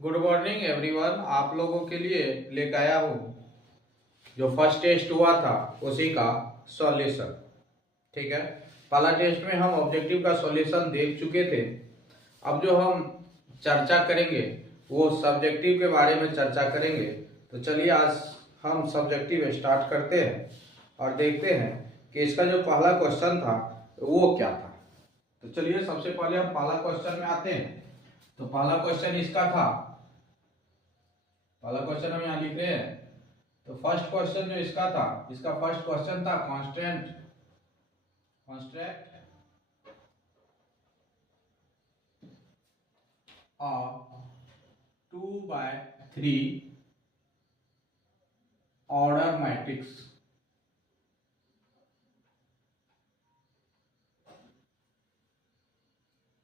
Good morning everyone. आप लोगों के लिए लेकर आया हूँ जो फर्स्ट टेस्ट हुआ था उसी का सॉल्यूशन। ठीक है, पहला टेस्ट में हम ऑब्जेक्टिव का सॉल्यूशन देख चुके थे। अब जो हम चर्चा करेंगे वो सब्जेक्टिव के बारे में चर्चा करेंगे। तो चलिए आज हम सब्जेक्टिव स्टार्ट करते हैं और देखते हैं कि इसका जो पहला क्वेश्चन था वो क्या था। तो चलिए सबसे पहले हम पहला क्वेश्चन में आते हैं। तो पहला क्वेश्चन इसका था, पहला क्वेश्चन हम यहाँ लिख रहे हैं। तो फर्स्ट क्वेश्चन जो इसका था, इसका फर्स्ट क्वेश्चन था constant of 2/3 order matrix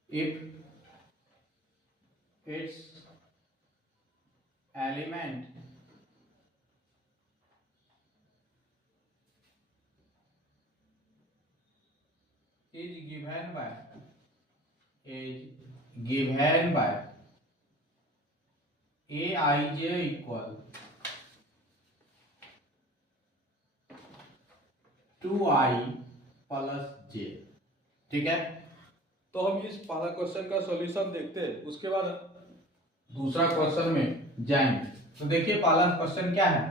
if its element is given by aij equal 2i plus j। ठीक है, तो हम इस पहला क्वेश्चन का सॉल्यूशन देखते हैं, उसके बाद दूसरा क्वेश्चन में जाएंगे। तो देखिए पहला क्वेश्चन क्या है,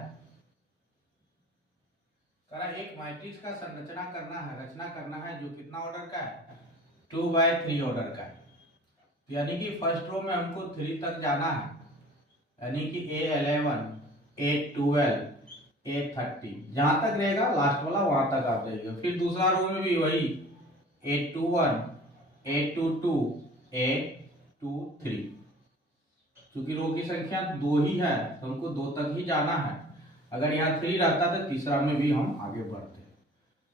एक मैट्रिक्स का रचना करना है जो कितना ऑर्डर का है, 2/3 ऑर्डर का है। यानी कि फर्स्ट रो में हमको 3 तक जाना है, यानी कि A11 A12 A30 जहां तक रहेगा लास्ट वाला वहां तक आप जाइएगा। फिर दूसरा रो में भी वही A21 A22 A23। क्योंकि रो की संख्या 2 ही है तो हमको 2 तक ही जाना है। अगर यहाँ 3 रहता तो तीसरा में भी हम आगे बढ़ते।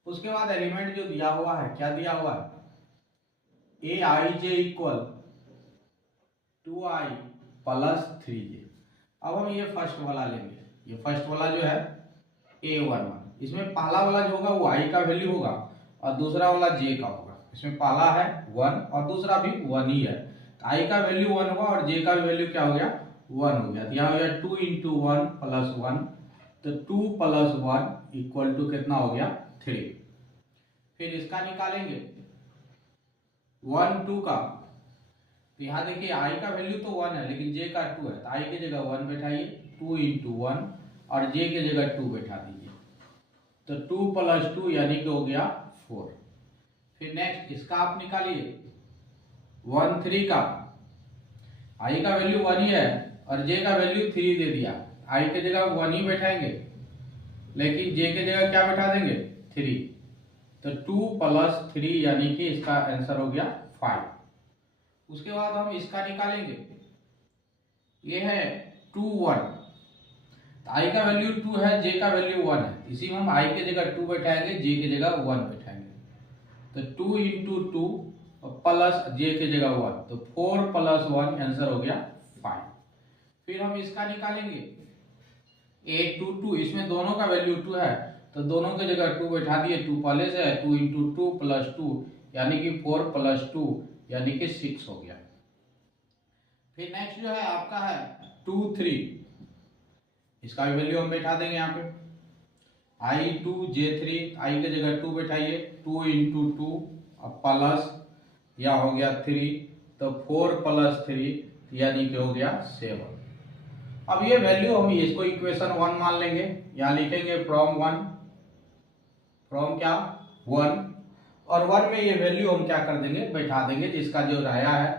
उसके बाद एलिमेंट जो दिया हुआ है, क्या दिया हुआ है, aij equal 2i plus 3j। अब हम ये फर्स्ट वाला लेंगे। ये फर्स्ट वाला जो है A11, इसमें पहला वाला जो होगा वो i का वैल्यू होगा और दूसरा वाला j का होगा। इसमें पहला है 1 और दूसरा भी 1 ही है, तो i का वैल्यू 1 होगा और j का वैल्यू क्या हो गया, 1 हो गया। तो यहाँ हो गया 2 × 1 + 1, तो 2 + 1 इक्वल टू कितना हो गया, 3। फिर इसका निकालेंगे 1 2 का। तो यहाँ देखिए i का वैल्यू तो 1 है लेकिन j का 2 है, तो i की जगह 1 बैठाइए, 2 × 1 और j की जगह 2 बैठा दीजिए, तो 2 + 2 यानी कि हो गया 4। फिर नेक्स्ट इसका आप निकालिए 1 3 का। i का वैल्यू 1 ही है और j का वैल्यू 3 दे दिया, i की जगह 1 ही बैठाएंगे लेकिन j की जगह क्या बैठा देंगे, 3। तो 2 + 3 यानी कि इसका आंसर हो गया 5। उसके बाद हम इसका निकालेंगे, ये है 2 1, तो i का वैल्यू 2 है, j का वैल्यू 1 है, इसी में हम i की जगह 2 बैठाएंगे, j की जगह 1 बैठाएंगे। तो 2 × 2 प्लस j की जगह 1, तो 4 + 1 आंसर हो गया 5। फिर हम इसका निकालेंगे A22, इसमें दोनों का वैल्यू 2 है तो दोनों की जगह 2 बैठा दिए, 2 पहले से है, 2 × 2 + 2 यानी कि 4 + 2 यानी कि 6 हो गया। फिर नेक्स्ट जो है आपका है 2 3, इसका भी वैल्यू हम बैठा देंगे यहाँ पे, i2 j3, i की जगह 2 बैठाइए, 2 × 2 प्लस या हो गया 3, तो 4 + 3 यानी कि हो गया 7। अब ये वैल्यू हम इसको इक्वेशन 1 मान लेंगे, यहाँ लिखेंगे फ्रॉम 1, फ्रॉम क्या 1, और 1 में ये वैल्यू हम क्या कर देंगे, बैठा देंगे, जिसका जो आया है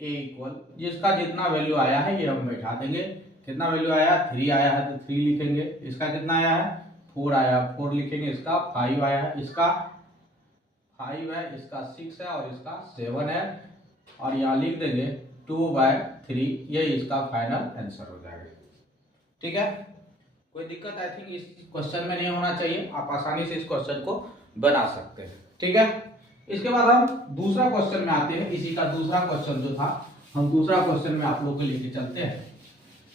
a इक्वल, जिसका जितना वैल्यू आया है ये हम बैठा देंगे। कितना वैल्यू आया, 3 आया है तो 3 लिखेंगे, इसका कितना आया है 4 आया, 4 लिखेंगे, इसका 5 आया है, इसका 5 है, इसका 6 है और इसका 7 है, और यहाँ लिख देंगे 2/3, ये इसका फाइनल आंसर हो जाएगा। ठीक है, कोई दिक्कत आई थिंक इस क्वेश्चन में नहीं होना चाहिए, आप आसानी से इस क्वेश्चन को बना सकते हैं। ठीक है, इसके बाद हम दूसरा क्वेश्चन में आते हैं। इसी का दूसरा क्वेश्चन जो था, हम दूसरा क्वेश्चन में आप लोगों को लेके चलते हैं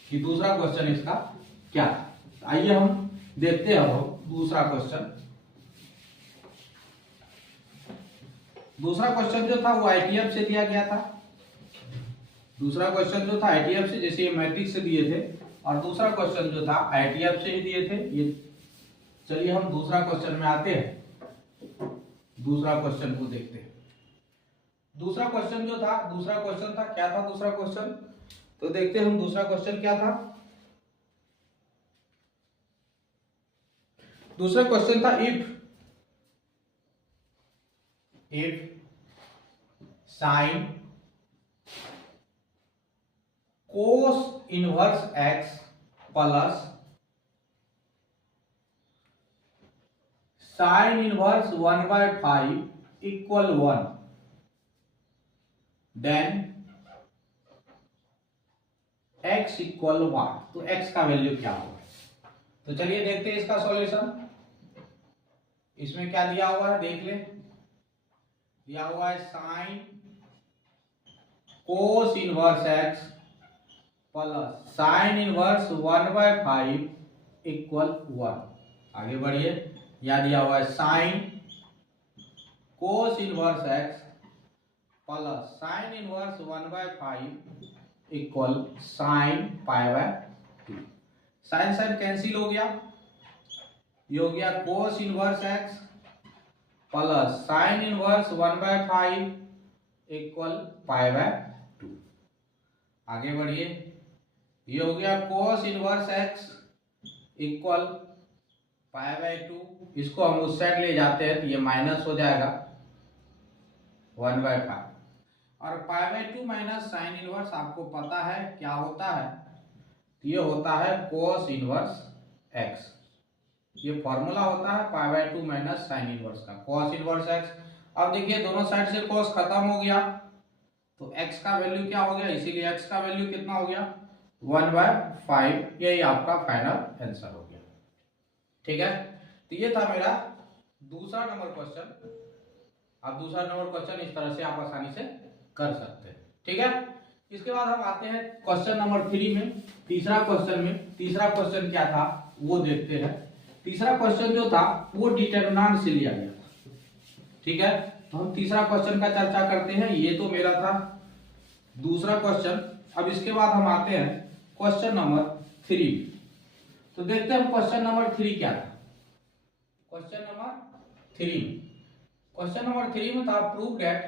कि दूसरा क्वेश्चन इसका क्या था। आइए हम देखते हैं दूसरा क्वेश्चन। दूसरा क्वेश्चन जो था वो ITF से दिया गया था। दूसरा क्वेश्चन जो था आईटीएफ से, जैसे ये मैट्रिक्स से दिए थे, और दूसरा क्वेश्चन जो था आईटीएफ से ही दिए थे ये। चलिए हम दूसरा क्वेश्चन में आते हैं, दूसरा क्वेश्चन को देखते हैं। दूसरा क्वेश्चन जो था, दूसरा क्वेश्चन था, क्या था दूसरा क्वेश्चन, तो देखते हैं हम दूसरा क्वेश्चन क्या था। दूसरा क्वेश्चन था if sine cos inverse x plus sine inverse 1/5 equal 1, then x equal 1। तो x का वैल्यू क्या होगा। तो चलिए देखते हैं इसका सॉल्यूशन। इसमें क्या दिया हुआ है देख ले, दिया हुआ है sine cos inverse x plus sine inverse 1/5 equal 1। आगे बढ़िए, यहां दिया हुआ है sine cos inverse x plus sine inverse 1/5 equal sine π/2। Sine sine cancel हो गया, ये हो गया cos inverse x plus sine inverse 1/5 equal π/2। आगे बढ़िए, ये हो गया कोस इनवर्स x इक्वल π/2। इसको हम उस साइड ले जाते हैं तो ये माइनस हो जाएगा 1/5, और π/2 माइनस साइन इनवर्स आपको पता है क्या होता है, तो ये होता है कोस इनवर्स x। ये फॉर्मूला होता है π/2 माइनस साइन इनवर्स का, कोस इनवर्स x। अब देखिए दोनों साइड से कोस खत्म हो गया, तो x का वैल्यू क्या हो गया, इसीलिए x का वैल्यू कितना हो गया 1/5। यही आपका फाइनल आंसर हो गया। ठीक है, तो ये था मेरा दूसरा नंबर क्वेश्चन। अब दूसरा नंबर क्वेश्चन इस तरह से आप आसानी से कर सकते हैं। ठीक है, इसके बाद हम आते हैं क्वेश्चन नंबर 3 में, तीसरा क्वेश्चन में। तीसरा क्वेश्चन क्या था वो देखते हैं। तीसरा क्वेश्चन जो था वो डिटरमिनेंट से लिया गया था। ठीक है, तो हम तीसरा क्वेश्चन का चर्चा करते हैं। ये तो मेरा था दूसरा क्वेश्चन। अब इसके बाद हम आते हैं क्वेश्चन नंबर 3। तो देखते हैं क्वेश्चन नंबर 3 क्या था। क्वेश्चन नंबर 3 में था prove that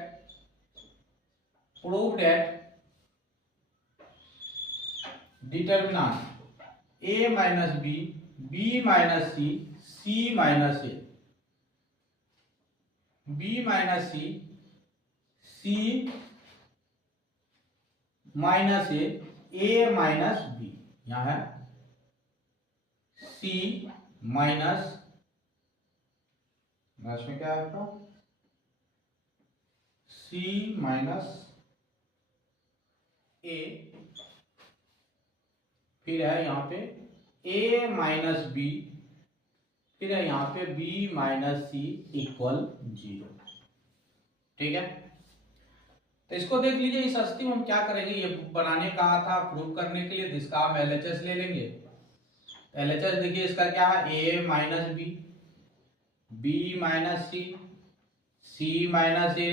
determinant a minus B, b minus C, c minus A, b minus C, c minus A minus B. यहां है c माइनस, में क्या है आपका c माइनस ए, फिर है यहाँ पे a माइनस बी, फिर है यहाँ पे b माइनस सी इक्वल 0। ठीक है, तो इसको देख लीजिए। इस स्थिति में हम क्या करेंगे, ये बनाने कहा था प्रूव करने के लिए, तो इसका हम LHS ले लेंगे। LHS देखिए इसका क्या है, a minus B, b minus C, c minus A,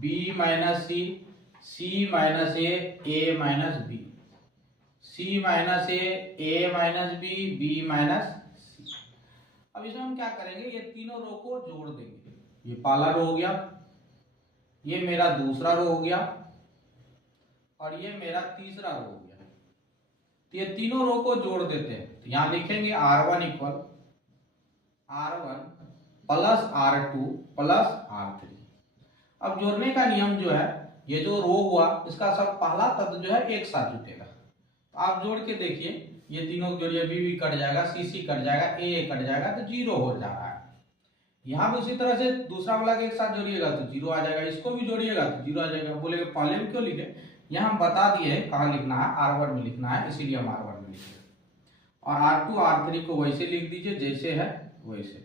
b minus C, c minus A minus B, c minus A minus B, b minus C. अब इसमें हम क्या करेंगे, ये तीनों रो को जोड़ देंगे। ये पहला रो हो गया, ये मेरा दूसरा रो हो गया, और ये मेरा तीसरा रो हो गया। तो ये तीनों रो को जोड़ देते हैं। तो यहां लिखेंगे R1 equal R1 plus R2 plus R3। अब जोड़ने का नियम जो है, ये जो रो हुआ इसका सब पहला तत्व जो है एक साथ जुटेगा। तो आप जोड़ के देखिए, ये तीनों जोड़िए, बी कट जाएगा, सी कट जाएगा, ए कट जाएगा, तो 0 हो जा रहा है। यहाँ भी उसी तरह से दूसरा वाला के एक साथ जोड़िएगा तो 0 आ जाएगा, इसको भी जोड़िएगा तो 0 आ जाएगा। बोलेगा पहले में क्यों लिखे, यहाँ हम बता दिए कहाँ लिखना है, R1 में लिखना है, इसीलिए हम R1 में लिखे। और R2 R3 को वैसे लिख दीजिए जैसे है वैसे।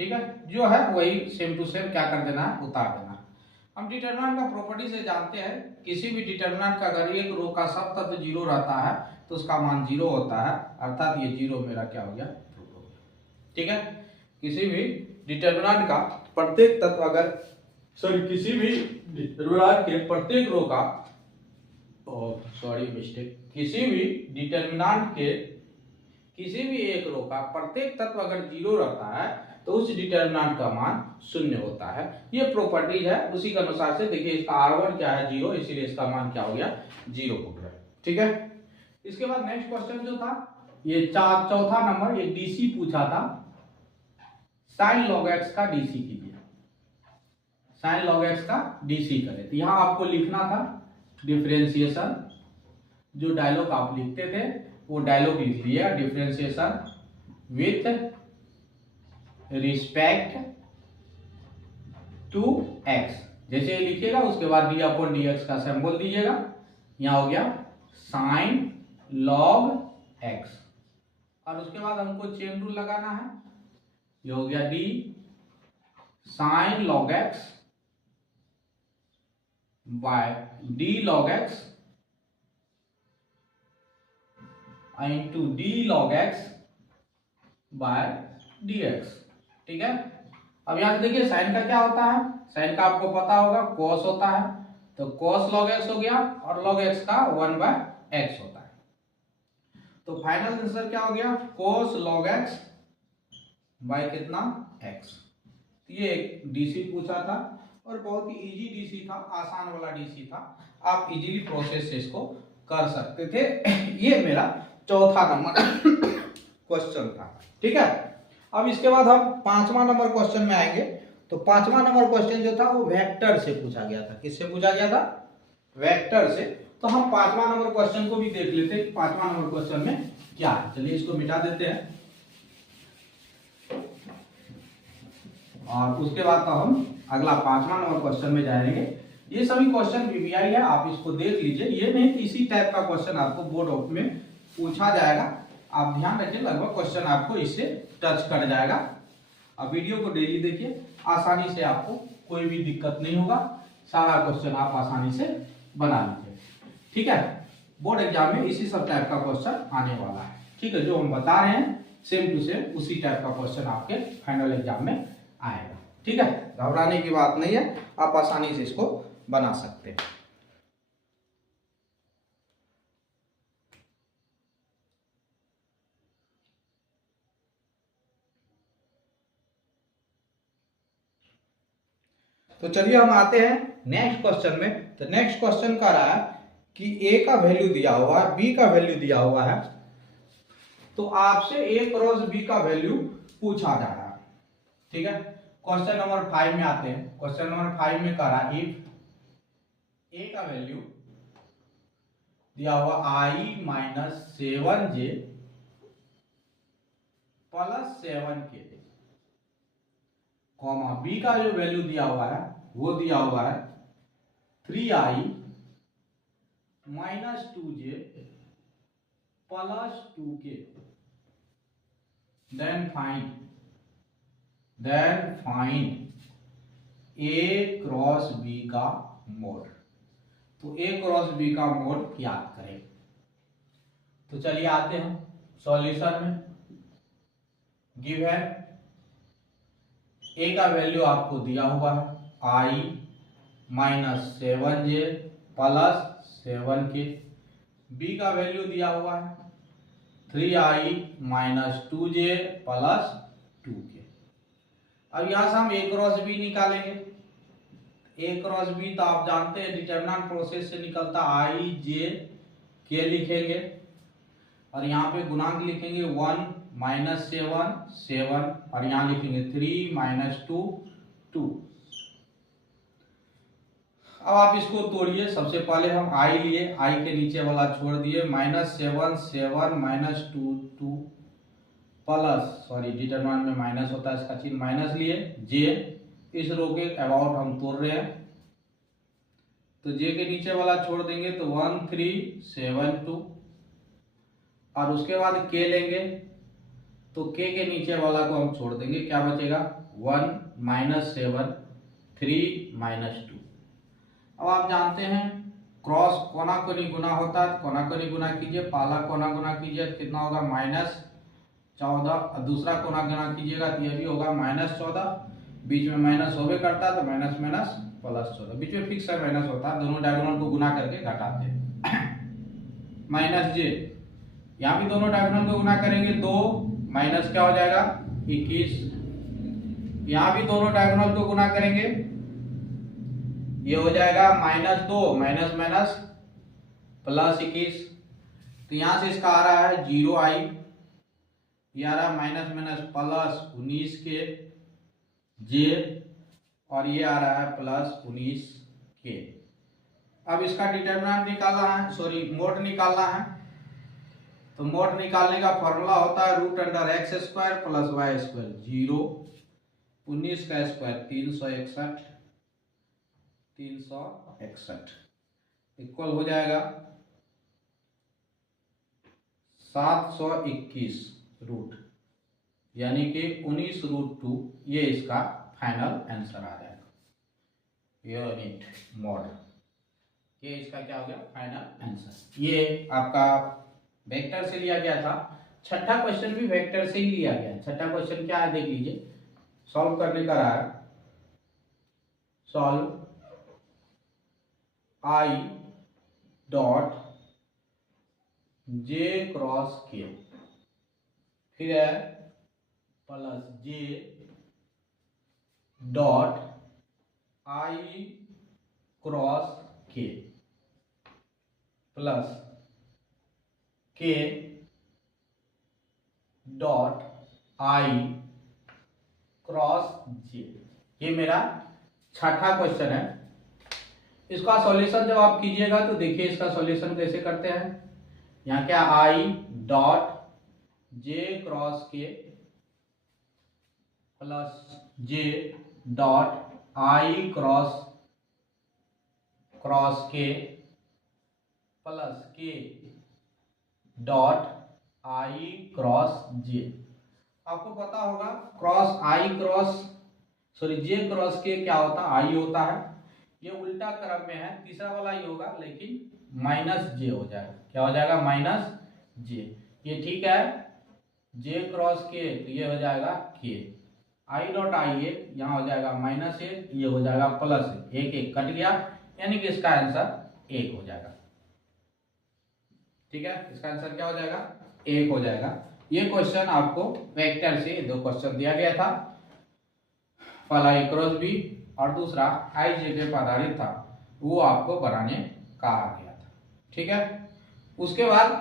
ठीक है, जो है वही सेम टू सेम क्या कर देना है, उतार देना है। हम डिटरमिनेंट का प्रॉपर्टी से जानते हैं, किसी भी डिटरमिनेंट का अगर एक रो का सब तत्व 0 रहता है तो उसका मान 0 होता है, अर्थात ये 0 मेरा क्या हो गया, प्रूफ हो गया। ठीक है, किसी भी डिटरमिनेंट का प्रत्येक तत्व अगर सॉरी किसी भी डिटरमिनेंट के प्रत्येक रो का किसी भी डिटरमिनेंट के किसी भी एक रो का प्रत्येक तत्व अगर 0 रहता है तो उस डिटरमिनेंट का मान 0 होता है। ये प्रॉपर्टीज है, उसी के अनुसार से देखिए इसका R1 क्या है 0, इसीलिए इसका मान क्या हो गया 0 हो गया। ठीक है, इसके बाद नेक्स्ट क्वेश्चन जो था ये चौथा नंबर, एक डीसी पूछा था, साइन लॉग एक्स का डीसी कीजिए। साइन लॉग एक्स का डीसी करें तो यहां आपको लिखना था डिफरेंशिएशन, जो डायलॉग आप लिखते थे वो डायलॉग लिख लिया, differentiation with respect to x, जैसे ये लिखिएगा उसके बाद डी अपॉन डी एक्स का सिंबल दीजिएगा। यहां हो गया साइन लॉग एक्स, और उसके बाद हमको चेन रूल लगाना है, ये हो गया d sine log x by d log x into d log x by d x. ठीक है, अब यहां से देखिए साइन का क्या होता है, साइन का आपको पता होगा कॉस होता है, तो कॉस लॉग एक्स हो गया और लॉग एक्स का 1/x होता है। तो फाइनल आंसर क्या हो गया cos log x बाय कितना x। ये एक डीसी पूछा था और बहुत ही इजी डीसी था, आसान वाला डीसी था, आप इजीली प्रोसेस से इसको कर सकते थे। ये मेरा चौथा नंबर क्वेश्चन था। ठीक है, अब इसके बाद हम 5वां नंबर क्वेश्चन में आएंगे। तो 5वां नंबर क्वेश्चन जो था वो वेक्टर से पूछा गया था। किससे पूछा गया था? वेक्टर से। तो हम 5वां नंबर क्वेश्चन को भी देख लेते हैं, 5वां नंबर क्वेश्चन में क्या है। चलिए इसको मिटा देते हैं और उसके बाद तो हम अगला 5वां नंबर क्वेश्चन में जाएंगे। ये सभी क्वेश्चन वीवीआई है, आप इसको देख लीजिए। ये नहीं कि इसी टाइप का क्वेश्चन आपको बोर्ड ऑफ में पूछा जाएगा, आप ध्यान रखिए, लगभग क्वेश्चन आपको इससे टच कर जाएगा। अब वीडियो को डेली देखिए, आसानी से आपको कोई भी दिक्कत नहीं होगा, सारा क्वेश्चन आप आसानी से बना लीजिए। ठीक है, बोर्ड एग्जाम में इसी सब टाइप का क्वेश्चन आने वाला है। ठीक है, जो हम बता रहे हैं सेम टू सेम उसी टाइप का क्वेश्चन आपके फाइनल एग्जाम में आएगा। ठीक है, घबराने की बात नहीं है, आप आसानी से इसको बना सकते हैं। तो चलिए हम आते हैं नेक्स्ट क्वेश्चन में। तो नेक्स्ट क्वेश्चन कह रहा है कि a का वैल्यू दिया हुआ है, b का वैल्यू दिया हुआ है, तो आपसे a क्रॉस b का वैल्यू पूछा जा रहा है। ठीक है, क्वेश्चन नंबर 5 में आते हैं। क्वेश्चन नंबर 5 में कह रहा है इफ a का वैल्यू दिया हुआ i-7j + 7k, कॉमा b का जो वैल्यू दिया हुआ है वो दिया हुआ है 3i - 2j + 2k, then find a cross b का मोड। तो a क्रॉस b का मोड याद करें। तो चलिए आते हैं सॉल्यूशन में। गिव है a का वैल्यू आपको दिया हुआ है i - 7j + 7k, b का वैल्यू दिया हुआ है 3i - 2j + 2k। अब यहां से हम a क्रॉस b निकालेंगे। a क्रॉस b तो आप जानते हैं डिटरमिनेंट प्रोसेस से निकलता i j k लिखेंगे और यहाँ पे गुणांक लिखेंगे 1 - 7 7 और यहाँ लिखेंगे 3 - 2 2। अब आप इसको तोड़िए। सबसे पहले हम i लिए, i के नीचे वाला छोड़ दिए, -7 7 - 2 2 प्लस, सॉरी डिटरमिनेंट में माइनस होता है, इसका चिन्ह माइनस लिए, j इस रो के अबाउट हम तोड़ रहे हैं, तो j के नीचे वाला छोड़ देंगे तो 1 3 7 2 और उसके बाद k लेंगे तो k के नीचे वाला को हम छोड़ देंगे, क्या बचेगा 1 - 7 3 - 2। अब आप जानते हैं क्रॉस कोना कोनी गुना होता है, कोना कोनी गुना कीजिए, पहला कोना गुना कीजिए तो कितना होगा -14, दूसरा कोना गुना कीजिएगा तो ये भी होगा -14, बीच में माइनस होवे करता है तो माइनस माइनस प्लस 14, बीच में फिक्स है माइनस होता है, दोनों डायगोनल को गुना करके घटाते हैं। माइनस जे, यहाँ भी दोनों डायगोनल को गुना करेंगे, 2 माइनस क्या हो जाएगा 21, यहाँ भी दोनों डायगोनल को गुना करेंगे, ये हो जाएगा -2 माइनस माइनस प्लस 21, तो यहां से इसका आ रहा है 0i, ये आ रहा है माइनस माइनस प्लस 19 के जे, और ये आ रहा है प्लस 19 के। अब इसका डिटरमिनेंट निकालना है, सॉरी मोड निकालना है, तो मोड निकालने का फॉर्मूला होता है √x² प्लस y² 0, 19 का स्क्वायर 361 इक्वल हो जाएगा 721 रूट, यानी कि 19√2, ये इसका फाइनल आंसर आ जाएगा। यूनिट मॉड, ये इसका क्या हो गया फाइनल आंसर। ये आपका वेक्टर से लिया गया था, छठा क्वेश्चन भी वेक्टर से ही लिया गया है। छठा क्वेश्चन क्या है देख लीजिए, सॉल्व करने का रहा है, solve I dot J cross के, फिर है plus J dot I cross के प्लस के डॉट आई क्रॉस जे। ये मेरा छठा क्वेश्चन है। इसका सॉल्यूशन जब आप कीजिएगा तो देखिए इसका सॉल्यूशन कैसे करते हैं। यहाँ क्या आई डॉट जे क्रॉस के plus J dot I cross के प्लस के डॉट आई क्रॉस जे। आपको पता होगा क्रॉस आई क्रॉस सॉरी जे क्रॉस के क्या होता है, आई होता है। ये उल्टा क्रम में है, तीसरा वाला ही होगा लेकिन माइनस जे हो जाएगा। क्या हो जाएगा माइनस जे। ये ठीक है, जे क्रॉस के तो ये हो जाएगा के, आई डॉट आई एक यहाँ हो जाएगा माइनस एक, ये हो जाएगा प्लस एक, एक कट गया, यानी कि इसका आंसर 1 हो जाएगा। ठीक है, इसका आंसर क्या हो जाएगा 1 हो जाएगा। ये क्वेश्चन आपको वेक्टर से 2 क्वेश्चन दिया गया था, पहला ए क्रॉस बी और दूसरा आई जे पे आधारित था, वो आपको बनाने कहा गया था। ठीक है, उसके बाद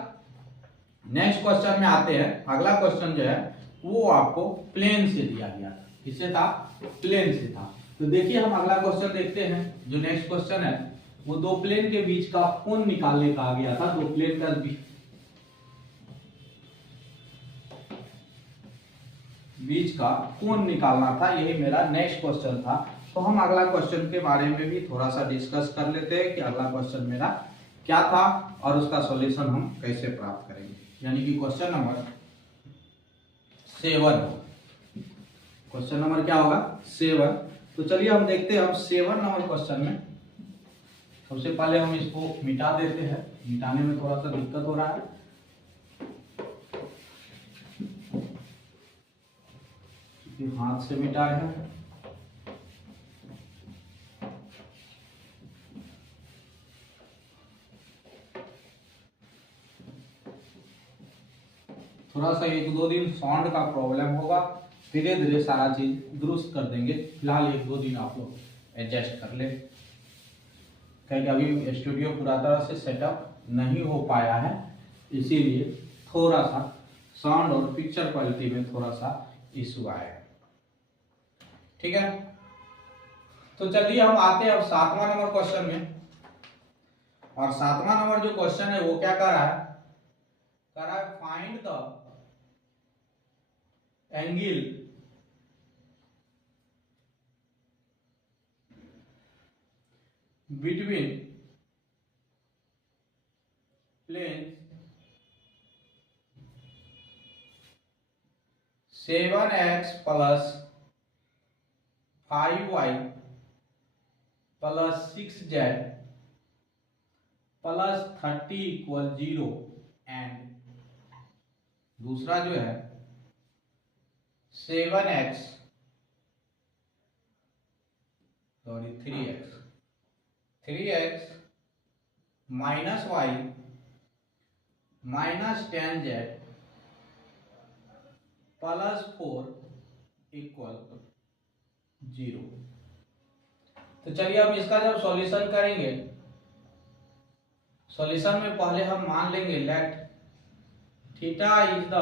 नेक्स्ट क्वेश्चन में आते हैं। अगला क्वेश्चन जो है वो आपको प्लेन से दिया गया था। किससे था, प्लेन से था। तो देखिए हम अगला क्वेश्चन देखते हैं। जो नेक्स्ट क्वेश्चन है वो 2 प्लेन के बीच का कोण निकालने कहा गया था। 2 प्लेन का बीच का कोण निकालना था, यही मेरा नेक्स्ट क्वेश्चन था। तो हम अगला क्वेश्चन के बारे में भी थोड़ा सा डिस्कस कर लेते हैं कि अगला क्वेश्चन मेरा क्या था और उसका सॉल्यूशन हम कैसे प्राप्त करेंगे। यानी कि क्वेश्चन नंबर 7। क्वेश्चन नंबर क्या होगा 7। तो चलिए हम देखते हैं। हम 7 नंबर क्वेश्चन में सबसे पहले हम इसको मिटा देते हैं। मिटाने में थोड़ा सा दिक्कत हो रहा है, हाथ से मिटा है। थोड़ा सा 1-2 दिन साउंड का प्रॉब्लम होगा, धीरे धीरे सारा चीज दुरुस्त कर देंगे। फिलहाल 1-2 दिन आप लोग एडजस्ट कर ले, क्योंकि अभी स्टूडियो पूरा तरह से सेटअप नहीं हो पाया है, इसीलिए थोड़ा सा साउंड और पिक्चर क्वालिटी में थोड़ा सा इशू आया है। ठीक है, तो चलिए हम आते हैं अब 7वां नंबर क्वेश्चन में। और 7वां नंबर जो क्वेश्चन है वो क्या कर रहा है, find the angle between plane 7x plus 5y plus 6z plus 30 equal 0 and दूसरा जो है 3x 3x minus y minus 10z plus 4 equal 0। तो चलिए अब इसका जब सॉल्यूशन करेंगे, सॉल्यूशन में पहले हम मान लेंगे let theta is the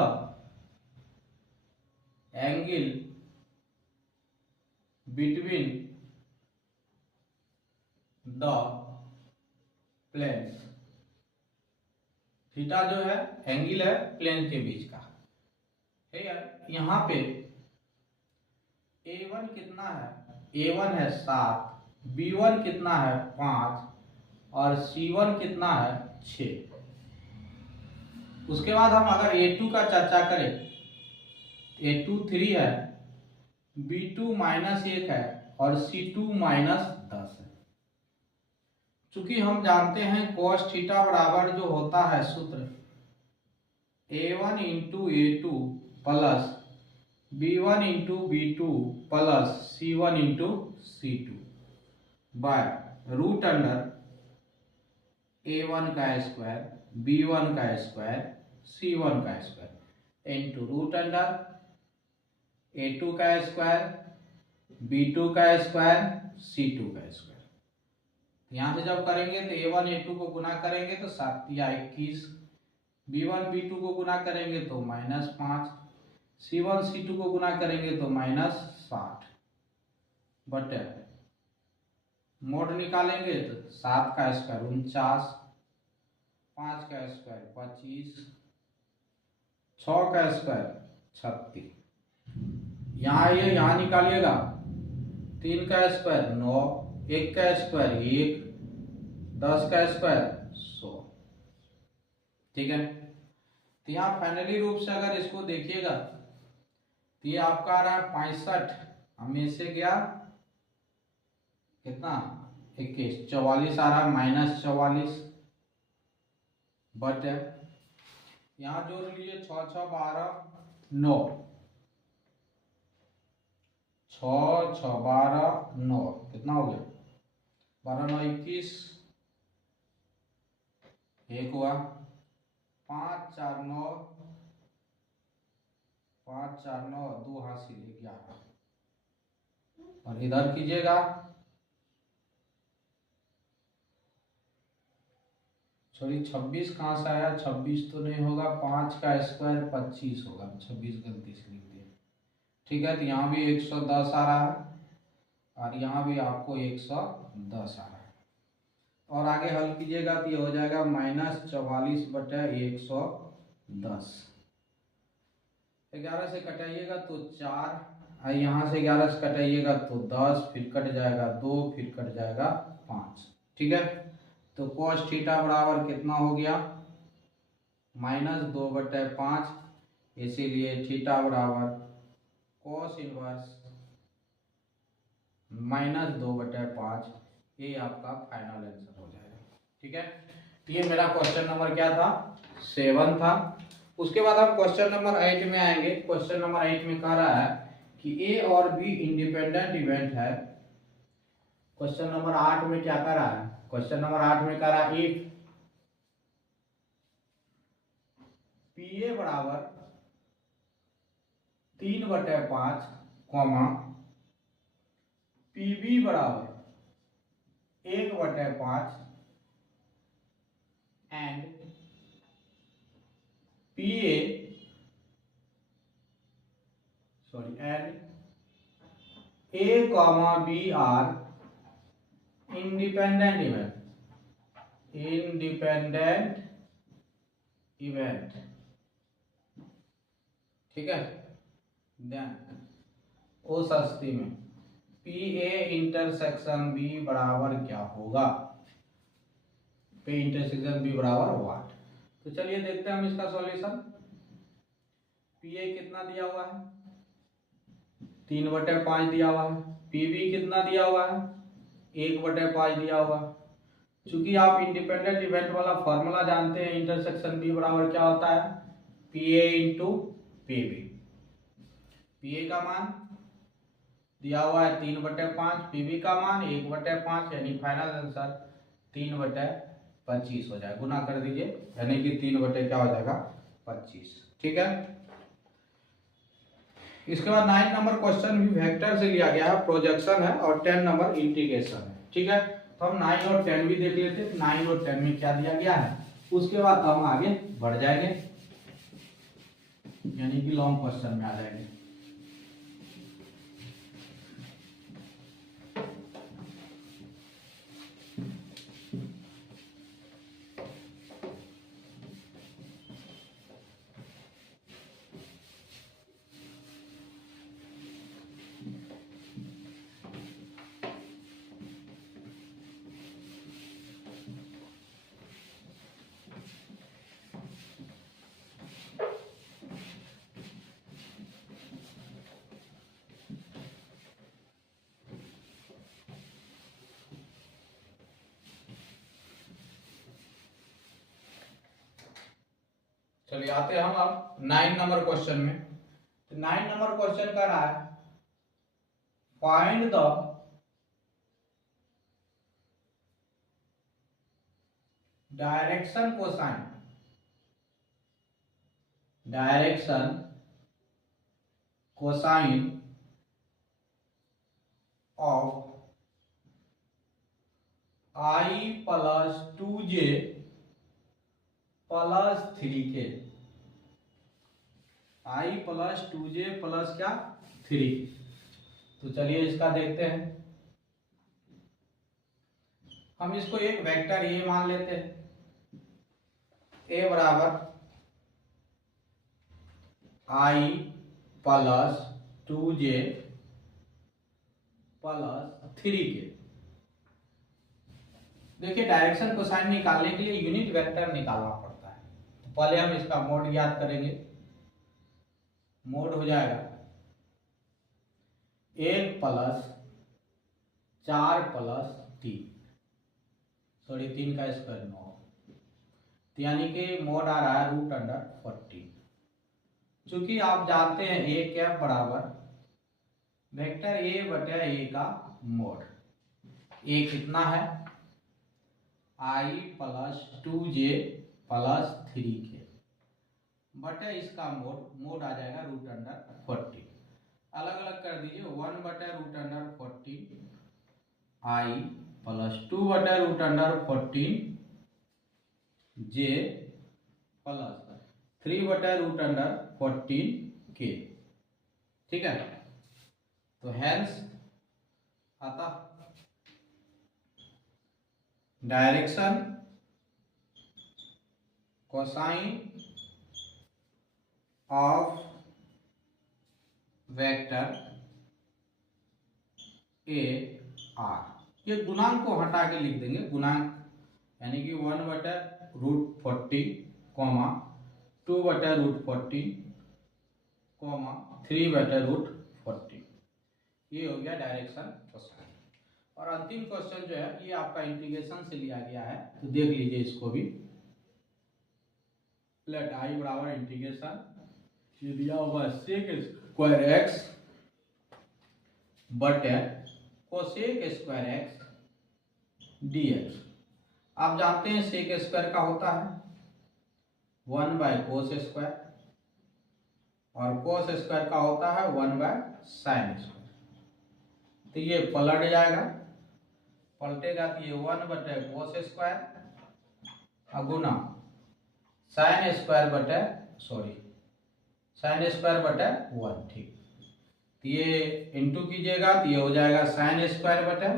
angle between the planes. Theta जो है एंगल है प्लेन के बीच का, ठीक है। यहाँ पे A1 कितना है, A1 है 7, B1 कितना है 5 और C1 कितना है 6। उसके बाद हम अगर A2 का चर्चा करें, A2 3 है, B2 -1 है और C2 -10 है। चूंकि हम जानते हैं cos थीटा बराबर जो होता है सूत्र A1 into A2 plus B1 into B2 plus C1 into C2 by root under A1 का स्क्वायर, B1 का स्क्वायर, C1 का square into root under A2 का स्क्वायर, B2 का स्क्वायर, C2 का स्क्वायर। यहां से जब करेंगे तो A1 A2 को गुना करेंगे तो 7 या 21, B1 B2 को गुना करेंगे तो -5, C1 C2 को गुना करेंगे तो -60 बटे मोड निकालेंगे तो 7 का स्क्वायर 49, 5 का स्क्वायर 25, 6 का स्क्वायर 36। यहाँ निकालिएगा 3 का स्क्वायर 9, 1 का स्क्वायर 1, 10 का स्क्वायर 100, ठीक है। तो यहाँ फाइनली रूप से अगर इसको देखिएगा तो ये आपका आ रहा है 65, हमें से गया कितना 21, 44 आ रहा है -44 बटे यहाँ जोड़ लीजिए 6 6 12 9, 6 6 12 9 कितना हो गया 12 9 21, 1 हुआ 5 4 9, 5 4 9 2 हासिल 11 और इधर कीजिएगा सॉरी 26 कहाँ से आया, 26 तो नहीं होगा, 5 का स्क्वायर 25 होगा, 26 गलती से लिख दिया, ठीक है। तो यहाँ भी 110 आ रहा है और यहाँ भी आपको 110 आ रहा है और आगे हल कीजिएगा तो ये हो जाएगा -44 बटे 110। 11 से कटाइएगा तो 4, यहाँ से 11 से कटाइएगा तो 10, फिर कट जाएगा 2, फिर कट जाएगा 5, ठीक है। तो cos थीटा बराबर कितना हो गया -2 बटे 5, इसीलिए थीटा बराबर cos इनवर्स -2 बटे 5, ये आपका फाइनल आंसर हो जाएगा, ठीक है। तो ये मेरा क्वेश्चन नंबर क्या था 7 था। उसके बाद हम क्वेश्चन नंबर 8 में आएंगे। क्वेश्चन नंबर 8 में कह रहा है कि A और B इंडिपेंडेंट इवेंट है। क्वेश्चन नंबर 8 में क्या कर रहा है, क्वेश्चन नंबर 8 में कह रहा है इफ PA बराबर 3/5 कॉमा PB बराबर 1/5 and A comma B are independent event, ठीक है। देन उस स्थिति में PA इंटरसेक्शन B बराबर क्या होगा, P इंटरसेक्शन B बराबर व्हाट। तो चलिए देखते हैं हम इसका सॉल्यूशन। PA कितना दिया हुआ है 3/5 दिया हुआ है, PB कितना दिया हुआ है 1/5 दिया हुआ है। चूंकि आप इंडिपेंडेंट इवेंट वाला फॉर्मूला जानते हैं, इंटरसेक्शन B बराबर क्या होता है PA इंटू PB। PA का मान दिया हुआ है 3/5, PB का मान 1/5, यानी फाइनल आंसर 3/25 हो जाएगा, गुना कर दीजिए, यानी कि 3 क्या हो जाएगा 25। ठीक है। इसके बाद 9 नंबर क्वेश्चन भी वेक्टर से लिया गया है, प्रोजेक्शन है, और 10 नंबर इंटीग्रेशन है। ठीक है, तो हम 9 और 10 भी देख लेते हैं। 9 और 10 में क्या दिया गया है, उसके बाद तो हम आगे बढ़ जाएंगे, यानी कि लॉन्ग क्वेश्चन में आ जाएंगे। चलिए आते हैं हम अब 9 नंबर क्वेश्चन में। तो 9 नंबर क्वेश्चन कर रहा है, find the direction cosine, direction cosine of I plus 2j plus 3k, I plus 2j plus क्या 3। तो चलिए इसका देखते हैं। हम इसको एक वेक्टर ए मान लेते हैं, ए बराबर I plus 2j plus 3k। देखिए डायरेक्शन कोसाइन निकालने के लिए यूनिट वेक्टर निकालना पड़ता है। तो पहले हम इसका मोड याद करेंगे। मोड हो जाएगा 1 प्लस 4 प्लस 3, सॉरी 3 का स्क्वायर 9, तो यानी कि मोड आ रहा है √14। चूंकि आप जानते हैं ए कैप बराबर वेक्टर ए बटा ए का मोड। ए कितना है, I plus 2j plus 3k बटे इसका मोड आ जाएगा √14। अलग अलग कर दीजिए, 1 बटे √14 I प्लस 2 बटे √14 j प्लस 3 बटे √14 k। ठीक है, तो हेंस आता direction cosine of vector A R. ये गुणांक को हटा के लिख देंगे, गुणांक यानी कि 1 बटे √14 कॉमा 2 बटे √14 कॉमा 3 बटे √14। ये हो गया डायरेक्शन कोसाइन। और अंतिम क्वेश्चन जो है ये आपका इंटीग्रेशन से लिया गया है, तो देख लीजिए इसको भी। लेट आई बराबर इंटीग्रेशन दिया होगा सेक स्क्वायर एक्स बटे कोसेक स्क्वायर एक्स dx। आप जानते हैं सेक स्क्वायर का होता है 1/कोस स्क्वायर, और कोस स्क्वायर का होता है 1/साइन स्क्वायर। तो ये पलट जाएगा, पलटेगा तो ये 1/कोस स्क्वायर गुना साइन स्क्वायर बटे साइन स्क्वायर बटे 1। ठीक, तो ये इंटू कीजिएगा तो ये हो जाएगा साइन स्क्वायर बटे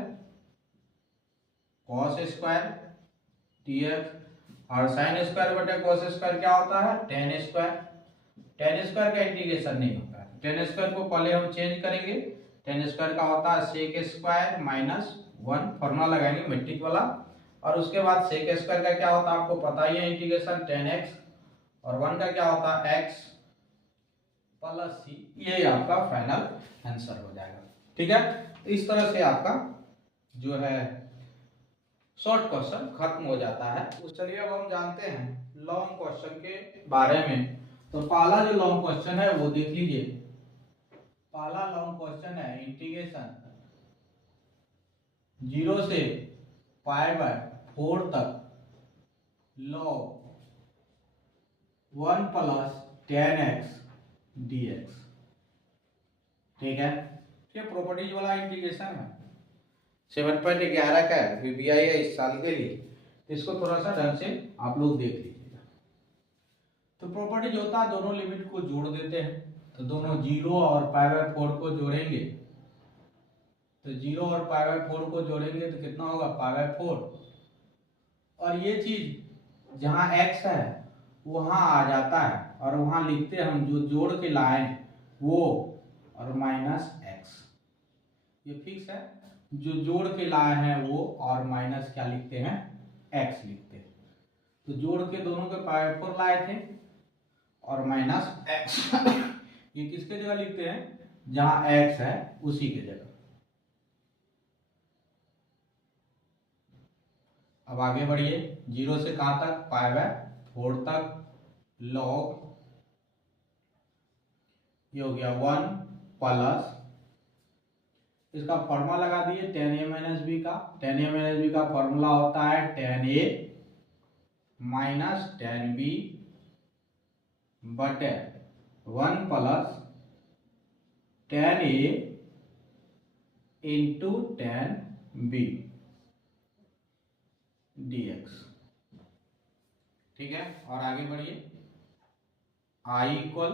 कॉस स्क्वायर dx, और साइन स्क्वायर बटे कॉस स्क्वायर क्या होता है टेन स्क्वायर। टेन स्क्वायर का इंटीग्रेशन नहीं होता है, टेन स्क्वायर को पहले हम चेंज करेंगे। टेन स्क्वायर का होता है सेक स्क्वायर माइनस 1, फॉर्मूला लगाएंगे मैट्रिक वाला, और उसके बाद सेक स्क्वायर का क्या होता है आपको पता ही है इंटीग्रेशन 10x, और 1 का क्या होता है x प्लस c। ये आपका फाइनल आंसर हो जाएगा। ठीक है, तो इस तरह से आपका जो है शॉर्ट क्वेश्चन खत्म हो जाता है। तो चलिए अब हम जानते हैं लॉन्ग क्वेश्चन के बारे में। तो पहला जो लॉन्ग क्वेश्चन है वो देख लीजिए। पहला लॉन्ग क्वेश्चन है इंटीग्रेशन 0 से पाई बाय 4 तक log 1 प्लस 10x dx। ठीक है, ये प्रॉपर्टीज वाला इंटीग्रेशन है 7.11 का है, VBI है इस साल के लिए। इसको थोड़ा सा ढंग से आप लोग देख लीजिएगा। तो प्रॉपर्टीज होता है दोनों लिमिट को जोड़ देते हैं, तो दोनों 0 और π/4 को जोड़ेंगे, तो 0 और π/4 को जोड़ेंगे तो कितना होगा π/4, और ये चीज जहां x है वहां आ जाता है और वहां लिखते हैं हम जो जोड़ के लाए वो और माइनस x, ये फिक्स है। जो जोड़ के लाए हैं वो और माइनस क्या लिखते हैं x लिखते हैं। तो जोड़ के दोनों के π/4 लाए थे और माइनस x ये किसके जगह लिखते हैं जहां x है उसी के जगह। अब आगे बढ़िए, 0 से कहां तक π/4 तक log, ये हो गया 1 प्लस, इसका फॉर्मूला लगा दिए tan a-b का। tan a-b का फॉर्मूला होता है tan a minus tan b बटे 1 plus tan a into tan b dx। ठीक है, और आगे बढ़िए, I इक्वल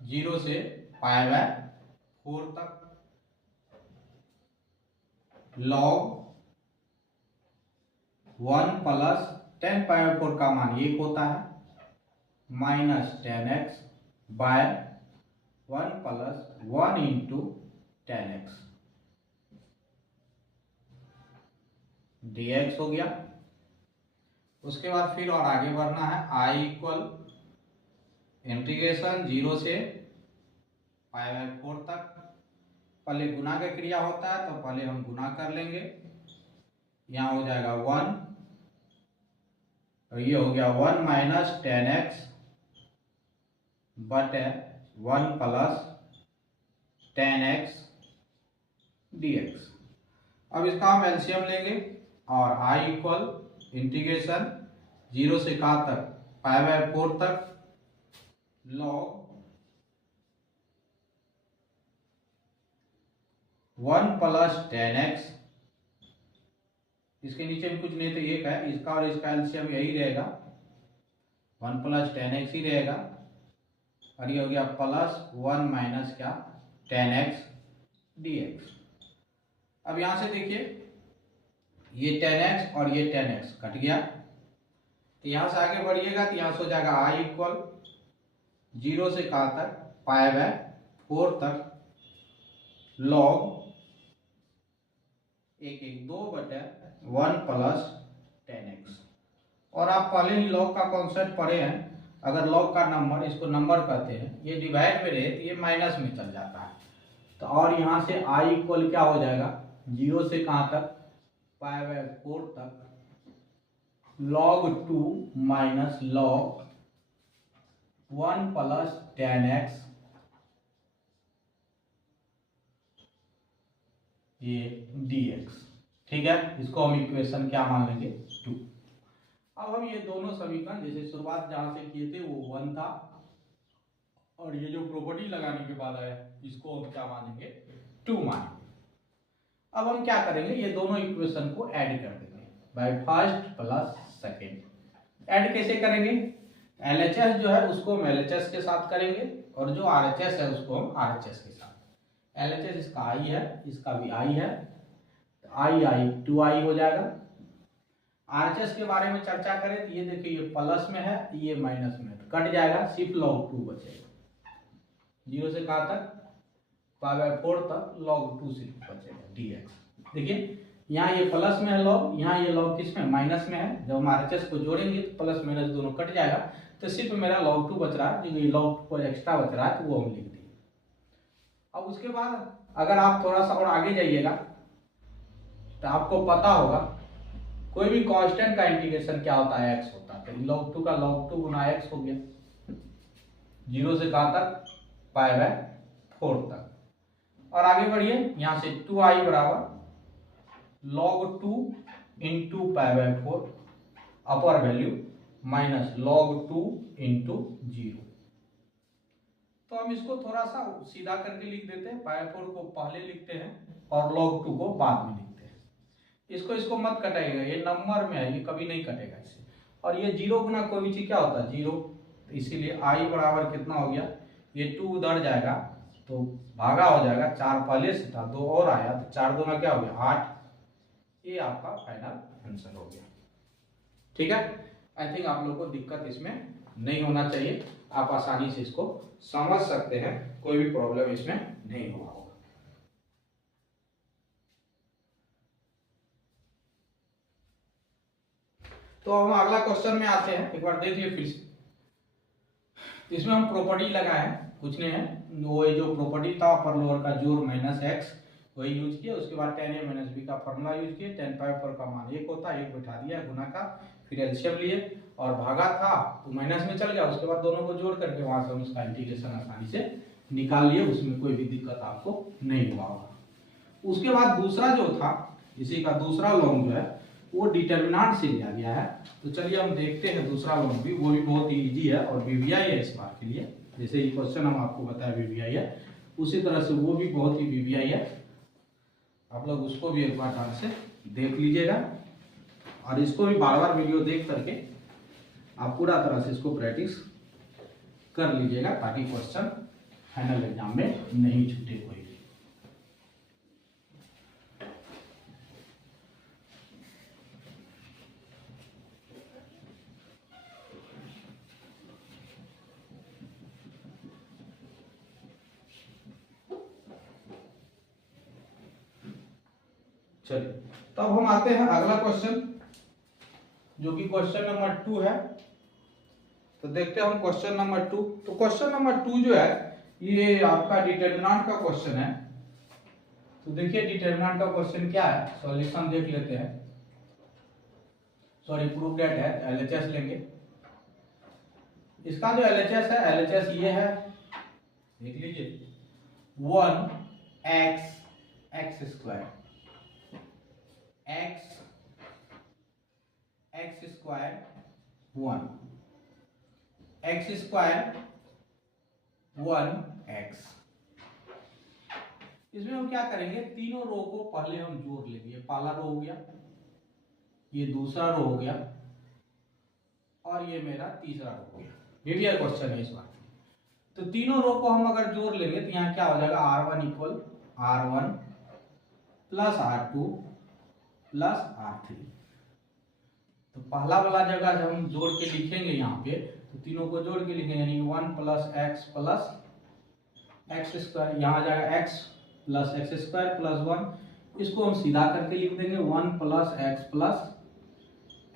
0 से π/4 तक log 1 प्लस tan π/4 का मान 1 होता है minus tan x by 1 plus 1 into tan x dx हो गया। उसके बाद फिर और आगे बढ़ना है, I इक्वल इंटीग्रेशन 0 से π/4 तक, पहले गुना का क्रिया होता है तो पहले हम गुना कर लेंगे, यहाँ हो जाएगा 1 और ये हो गया 1 माइनस tan x बटे 1 प्लस tan x dx। अब इसका हम एलसीएम लेंगे और I इक्वल इंटीग्रेशन 0 से कहाँ तक π/4 तक log 1 प्लस tan x, इसके नीचे भी कुछ नहीं तो एक है, इसका और इसका एलसीएम यही रहेगा 1 प्लस tan x ही रहेगा, और ये हो गया प्लस 1 माइनस क्या tan x dx। अब यहां से देखिए ये tan x और ये tan x कट गया, तो यहां से आगे बढ़िएगा तो यहां से हो जाएगा I इक्वल 0 से कहां तक π/4 तक log 1 बटे 1 प्लस tan x। और आप पहले ही log का कॉन्सेप्ट पढ़े हैं, अगर log का नंबर, इसको नंबर कहते हैं, ये डिवाइड में रहे तो ये माइनस में चल जाता है। तो और यहाँ से I इक्वल क्या हो जाएगा 0 से कहां तक π/4 तक log 2 minus log 1 plus tan x ये dx। ठीक है, इसको हम इक्वेशन क्या मान लेंगे 2। अब हम ये दोनों समीकरण जैसे शुरुआत जहां से किए थे वो 1 था, और ये जो प्रॉपर्टी लगाने के बाद है इसको हम क्या मानेंगे 2 मानेंगे। अब हम क्या करेंगे, ये दोनों इक्वेशन को ऐड कर देंगे by first plus second. Add कैसे करेंगे, LHS जो है उसको हम LHS के साथ करेंगे और जो RHS है उसको हम RHS के साथ। LHS इसका I है, इसका भी I है, तो I 2I हो जाएगा। RHS के बारे में चर्चा करें तो ये देखिए ये प्लस में है ये माइनस में है, तो कट जाएगा, सिर्फ log 2 बचेगा। 0 से कहां तक π/4 तक log 2 सिर्फ बचेगा dx। देखिए यहाँ ये प्लस में है log, यहाँ ये log किस में माइनस में है, जब हम RHS को जोड़ेंगे तो प्लस माइनस दोनों कट जाएगा, तो सिर्फ मेरा log 2 बच रहा है, जो ये log 2 एक्स्ट्रा बच रहा है तो वो हम लिख देंगे। अब उसके बाद अगर आप थोड़ा सा और आगे जाइएगा तो आपको पता होगा कोई भी कांस्टेंट का इंटीग्रेशन क्या होता है x होता है, तो log 2 का log 2 गुना x हो गया 0 से कहां तक π/4 तक। और आगे बढ़िए, यहां से 2i बराबर log 2 into pi by 4 upper value minus log 2 into 0। तो हम इसको थोड़ा सा सीधा करके लिख देते हैं, पाई 4 को पहले लिखते हैं और log 2 को बाद में लिखते हैं। इसको मत कटाइएगा, ये नंबर में है, ये कभी नहीं कटेगा इससे। और ये 0 गुना कोई भी चीज क्या होता है 0, तो इसीलिए i बराबर कितना हो गया, ये 2 उधर जाएगा तो भागा हो जाएगा, 4 पहले से था 2 और आया तो 4 दूना क्या हो गया 8। ये आपका फाइनल आंसर हो गया। ठीक है, आई थिंक आप लोगों को दिक्कत इसमें नहीं होना चाहिए, आप आसानी से इसको समझ सकते हैं, कोई भी प्रॉब्लम इसमें नहीं हुआ होगा। तो हम अगला क्वेश्चन में आते हैं, एक बार देख लिए फिर से। इसमें हम प्रॉपर्टी लगाए हैं, कुछ नहीं है, वो जो प्रॉपर्टी था अपर लोअर का जोड़ माइनस एक्स वही यूज किया, उसके बाद tan a माइनस बी का फॉर्मूला यूज किया, tan पाई 4 का मान 1 होता है, 1 बैठा दिया गुना का, फिर एलसीएम लिए और भागा था तो माइनस में चल गया, उसके बाद दोनों को जोड़ करके वहां से हम उसका इंटीग्रेशन आसानी से निकाल लिए, उसमें कोई भी दिक्कत आपको नहीं हुआ होगा। उसके बाद दूसरा जो था, इसी का दूसरा लॉन्ग जो है वो डिटर्मिनेंट से लिया गया है। तो चलिए हम देखते हैं दूसरा लॉन्ग भी, वो भी बहुत ही इजी है और वीवीआई है इस बार के लिए। जैसे ये क्वेश्चन हम आपको बताया वीवीआई है, उसी तरह से वो भी बहुत ही वीवीआई है। आप लोग उसको भी एक बार ध्यान से देख लीजिएगा और इसको भी बार बार वीडियो देख करके आप पूरा तरह से इसको प्रैक्टिस कर लीजिएगा, ताकि क्वेश्चन फाइनल एग्जाम में नहीं छूटे कोई भी। चलिए तो अब हम आते हैं अगला क्वेश्चन, जो कि क्वेश्चन नंबर 2 है। तो देखते हैं हम क्वेश्चन नंबर 2। तो क्वेश्चन नंबर 2 जो है ये आपका डिटर्मिनेंट का क्वेश्चन है। तो देखिए डिटर्मिनेंट का क्वेश्चन क्या है, सॉल्यूशन देख लेते हैं। सॉरी प्रूफ डेट है, एलएचएस लेंगे। इसका जो एलएचएस है, एलएचएस ये है, देख लीजिए 1x x square x square 1 x square 1x। इसमें हम क्या करेंगे, तीनों रो को पहले हम जोड़ लेंगे। ये पहला रो हो गया, ये दूसरा रो हो गया और ये मेरा तीसरा रो हो गया। ये भी क्वेश्चन है इस बार। तो तीनों रो को हम अगर जोड़ लेंगे तो यहाँ क्या हो जाएगा, r1 equal r1 plus r2 plus r3। तो पहला वाला जगह जब हम जोड़ के लिखेंगे यहाँ पे, तो तीनों को जोड़ के लिखेंगे, यानी 1 प्लस एक्स स्क्वायर, यहाँ आ जाएगा x plus x square plus 1। इसको हम सीधा करके लिख देंगे 1 प्लस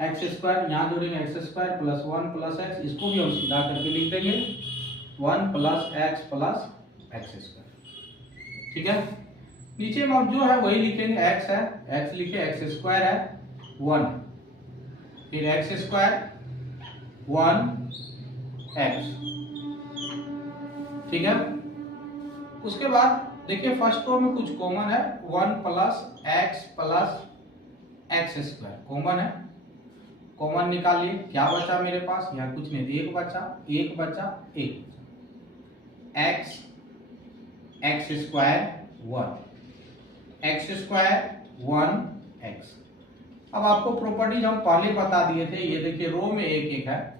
एक्स स्क्वायर, यहाँ जोड़ेंगे x square plus 1 plus x, इसको भी हम सीधा करके लिख देंगे 1 प्लस एक्स स्क्वायर। ठीक है, नीचे में अब जो है वही लिखेंगे, x है, x लिखे, एक्स स्क्वायर है 1, फिर एक्स स्क्वायर 1x। ठीक है, उसके बाद देखिए फर्स्ट रो में कुछ कॉमन है, 1 प्लस एक्स स्क्वायर कॉमन है, कॉमन निकालिए। क्या बचा मेरे पास, यहाँ कुछ नहीं, एक बचा x square 1 x square 1x। अब आपको प्रॉपर्टीज हम पहले बता दिए थे, ये देखिए रो में एक है,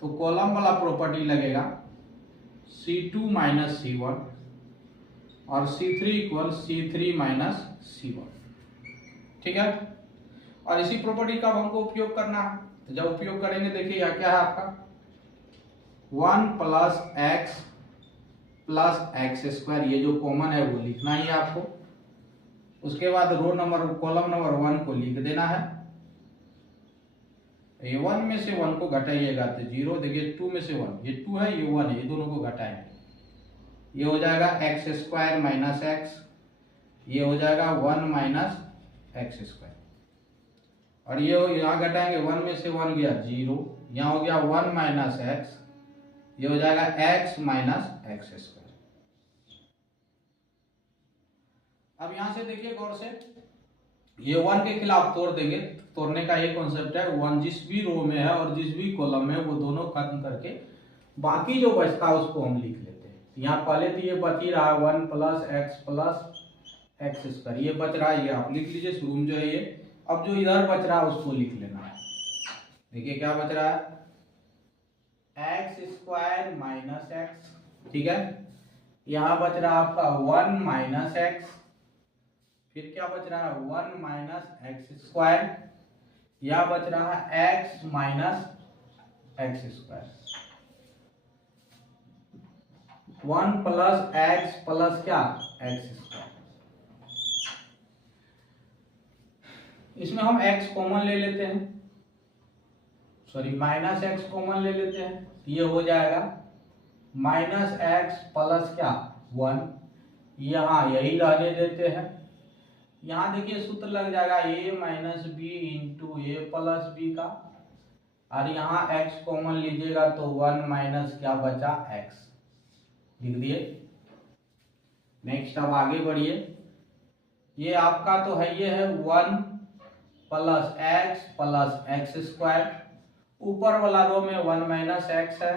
तो कॉलम वाला प्रॉपर्टी लगेगा C2 माइनस C1 और C3 equal C3 minus C1। ठीक है, और इसी प्रॉपर्टी का हमको उपयोग करना है। तो जब उपयोग करेंगे देखिए यहाँ क्या है आपका 1 प्लस एक्स स्क्वायर, ये जो कॉमन है वो लिखना ही है आपको। उसके बाद रो नंबर कॉलम नंबर 1 को लिख देना है। ये 1 में से 1 को घटाइएगा तो 0, देखिए 2 में से 1, ये 2 है ये 1 है, ये दोनों को घटाएंगे, ये हो जाएगा एक्स स्क्वायर माइनस एक्स, ये हो जाएगा 1 माइनस एक्स स्क्वायर, और ये यहाँ घटाएंगे 1 में से 1 गया 0, यहाँ हो गया 1 माइनस एक्स, ये हो जाएगा x माइनस एक्स स्क्वायर। अब यहां से देखिए गौर से, ये 1 के खिलाफ तोड़ देंगे। तोड़ने का ये कॉन्सेप्ट है, 1 जिस भी रो में है और जिस भी कॉलम में, वो दोनों खत्म करके बाकी जो बचता है उसको हम लिख लेते हैं। यहाँ पहले तो ये बच ही रहा है 1 प्लस एक्स स्क्वायर, ये बच रहा है, ये आप लिख लीजिए शुरू में जो है ये। अब जो इधर बच रहा है उसको लिख लेना है। देखिए क्या बच रहा है, एक्स स्क्वायर माइनस एक्स, ठीक है। यहाँ बच रहा है आपका 1 माइनस एक्स, फिर क्या बच रहा है 1 माइनस एक्स स्क्वायर, यह बच रहा है x minus x square, 1 plus x plus क्या एक्स स्क्वायर। इसमें हम x कॉमन ले लेते हैं, सॉरी माइनस एक्स कॉमन ले लेते हैं, ये हो जाएगा माइनस एक्स प्लस क्या 1, यहाँ यही रहने देते हैं। यहाँ देखिए सूत्र लग जाएगा a minus B into A plus B का, और यहाँ x कॉमन लीजिएगा तो 1 माइनस क्या बचा x, लिख दिए। नेक्स्ट अब आगे बढ़िए, ये आपका तो है, ये है 1 प्लस एक्स स्क्वायर, ऊपर वाला रो में 1 माइनस एक्स है,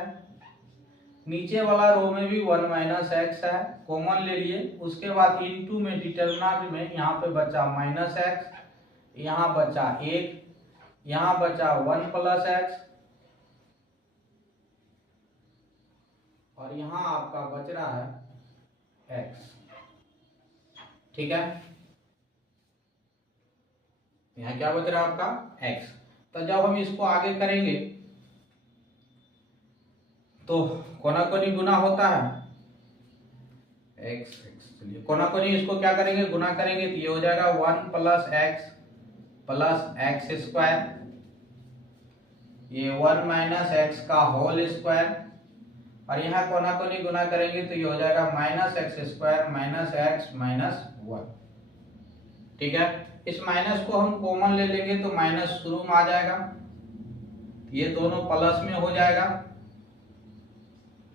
नीचे वाला रो में भी 1 माइनस एक्स है, कॉमन ले लिए। उसके बाद इनटू में डिटरमिनेंट में यहाँ पे बचा माइनस एक्स, यहाँ बचा 1, यहाँ बचा 1 प्लस एक्स, और यहाँ आपका बच रहा है एक्स, ठीक है। यहाँ क्या बच रहा है आपका एक्स। तो जब हम इसको आगे करेंगे तो कोना कोनी गुना होता है, एक्स एक्स, चलिए कोना कोनी इसको क्या करेंगे, गुना करेंगे, तो ये हो जाएगा 1 प्लस एक्स स्क्वायर, ये 1 माइनस एक्स का होल स्क्वायर, और यहाँ कोना कोनी गुना करेंगे तो ये हो जाएगा minus x square minus x minus 1, ठीक है। इस माइनस को हम कॉमन ले लेंगे तो माइनस शुरू में आ जाएगा, ये दोनों प्लस में हो जाएगा,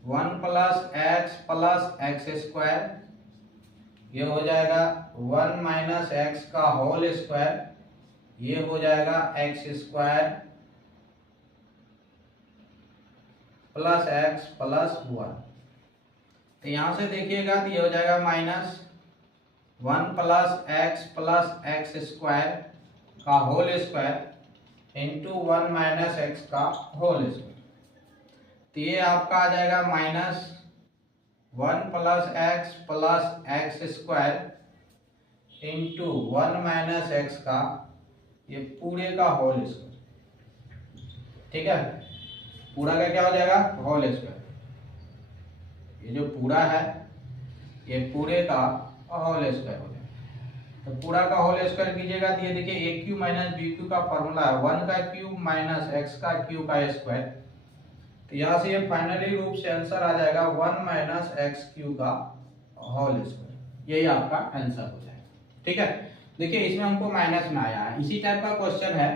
1 प्लस एक्स स्क्वायर, ये हो जाएगा 1 माइनस एक्स का होल स्क्वायर, ये हो जाएगा x square plus x plus 1। तो यहां से देखिएगा तो ये हो जाएगा माइनस 1 प्लस एक्स स्क्वायर का whole square into 1 minus x का होल स्क्वायर, तो ये आपका आ जाएगा minus 1 plus x square into 1 minus x का ये पूरे का होल स्क्वायर, ठीक है। पूरा का क्या हो जाएगा होल स्क्वायर, ये जो पूरा है ये पूरे का होल स्क्वायर हो जाएगा। तो पूरा का होल स्क्वायर कीजिएगा तो ये देखिए ए क्यू माइनस बी क्यू का फॉर्मूला है 1 का क्यूब माइनस एक्स का क्यूब का स्क्वायर, तो यहाँ से ये फाइनली रूप से आंसर आ जाएगा 1 माइनस एक्स क्यू का होल स्क्वायर, यही आपका आंसर हो जाएगा, ठीक है। देखिए इसमें हमको माइनस में आया है, इसी टाइप का क्वेश्चन है,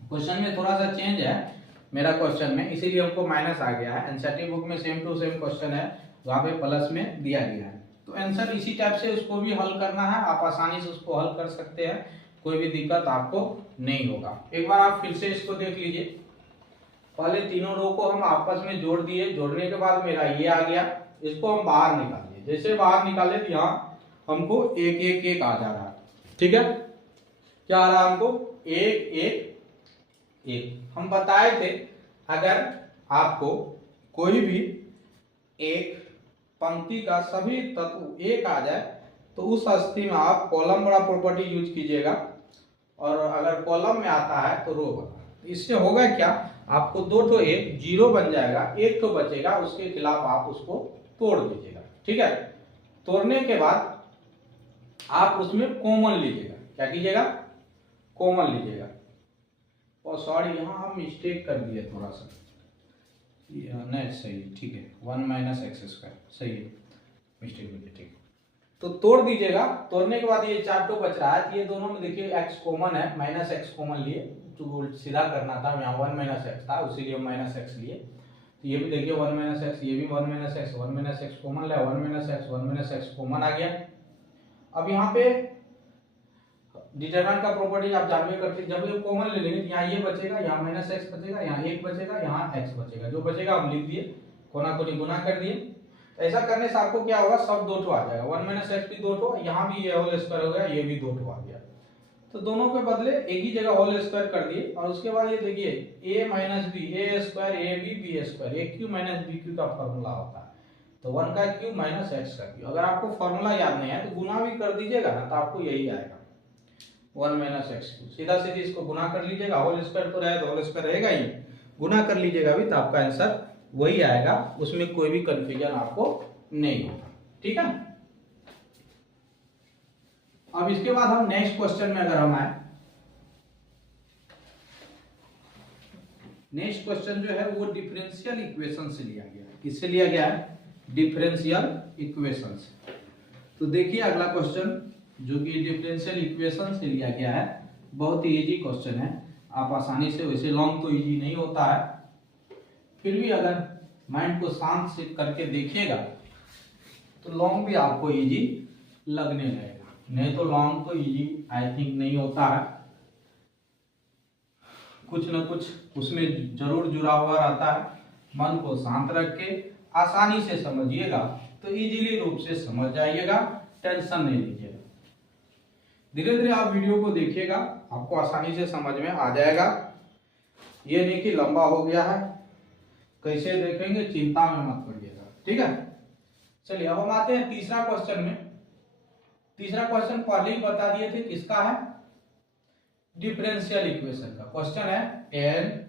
क्वेश्चन में थोड़ा सा चेंज है मेरा क्वेश्चन में, इसीलिए हमको माइनस आ गया है। एनसीईआरटी बुक में सेम टू सेम क्वेश्चन है, वहाँ पे प्लस में दिया गया है, तो आंसर इसी टाइप से उसको भी हल करना है, आप आसानी से उसको हल कर सकते हैं, कोई भी दिक्कत आपको नहीं होगा। एक बार आप फिर से इसको देख लीजिए, पहले तीनों रो को हम आपस में जोड़ दिए, जोड़ने के बाद मेरा ये आ गया, इसको हम बाहर निकालिए, जैसे बाहर निकाले तो यहाँ हमको एक एक एक आ जा रहा है, ठीक है। क्या आ रहा है हमको एक एक एक। हम बताए थे अगर आपको कोई भी एक पंक्ति का सभी तत्व एक आ जाए तो उस स्थिति में आप कॉलम बड़ा प्रॉपर्टी यूज कीजिएगा, और अगर कॉलम में आता है तो रो बड़ा। तो इससे होगा क्या, आपको दो ठो एक जीरो बन जाएगा, एक तो बचेगा, उसके खिलाफ आप उसको तोड़ दीजिएगा, ठीक है। तोड़ने के बाद आप उसमें कॉमन लीजिएगा, क्या कीजिएगा कॉमन लीजिएगा। और सॉरी यहाँ हम मिस्टेक कर दिए थोड़ा सा, नहीं सही ठीक है, 1 माइनस एक्स स्क्वायर सही है, मिस्टेक हो गई, ठीक। तो तोड़ दीजिएगा, तोड़ने के बाद ये चार टो बच रहा है, ये दोनों में देखिए एक्स कॉमन है, माइनस एक्स कॉमन लिए, तो सीधा करना था, यहाँ 1 माइनस एक्स था उसीलिए माइनस एक्स लिए, तो ये भी देखिए 1 माइनस एक्स, ये भी 1 minus x, 1 minus x common लिया, 1 माइनस एक्स कॉमन आ गया। अब यहाँ पे डिटरमिनेंट का प्रॉपर्टी आप जानवे करते हैं, जब ये कॉमन ले लेंगे यहाँ ये बचेगा, यहाँ माइनस एक्स बचेगा, यहाँ एक बचेगा, यहाँ एक्स बचेगा, जो बचेगा आप लिख दिए, कोना कोनी गुना कर दिए। तो ऐसा करने से आपको क्या होगा, सब दो ठो आ जाएगा, 1 माइनस एक्स भी दो ठो, यहाँ भी ये होल स्क्वायर हो गया, ये भी दो ठो आ गया। तो दोनों के बदले एक ही जगह होल स्क्वायर कर दिए, और उसके बाद ये देखिए a minus B, A square A B B square, A cube minus B cube का फॉर्मूला होता है, तो 1 का क्यूब माइनस एक्स का क्यूब। अगर आपको फॉर्मूला याद नहीं है तो गुना भी कर दीजिएगा ना, तो आपको यही आएगा 1 माइनस एक्स क्यूब। सीधा सीधी इसको गुना कर लीजिएगा, होल स्क्वायर तो रहे तो होल स्क्वायर रहेगा ही, गुना कर लीजिएगा भी तो आपका आंसर वही आएगा, उसमें कोई भी कंफ्यूजन आपको नहीं होगा। ठीक है, अब इसके बाद हम नेक्स्ट क्वेश्चन में अगर हम आए, नेक्स्ट क्वेश्चन जो है वो डिफरेंशियल इक्वेशन से लिया गया है। किससे लिया गया है, डिफरेंशियल इक्वेशन से। तो देखिए अगला क्वेश्चन जो कि डिफरेंशियल इक्वेशन से लिया गया है, बहुत ही इजी क्वेश्चन है, आप आसानी से, वैसे लॉन्ग तो इजी नहीं होता है, फिर भी अगर माइंड को शांत से करके देखिएगा तो लॉन्ग भी आपको इजी लगने लगेगा, नहीं तो लॉन्ग तो इजी आई थिंक नहीं होता है, कुछ न कुछ उसमें जरूर जुड़ा हुआ रहता है। मन को शांत रख के आसानी से समझिएगा तो इजीली रूप से समझ जाइएगा, टेंशन नहीं लीजिएगा। धीरे धीरे आप वीडियो को देखिएगा, आपको आसानी से समझ में आ जाएगा। ये नहीं कि लंबा हो गया है, कैसे देखेंगे चिंता में मत पड़िएगा। ठीक है, चलिए अब हम आते हैं तीसरा क्वेश्चन में। तीसरा क्वेश्चन पहले ही बता दिए थे, किसका है, डिफरेंशियल इक्वेशन का क्वेश्चन है, एंड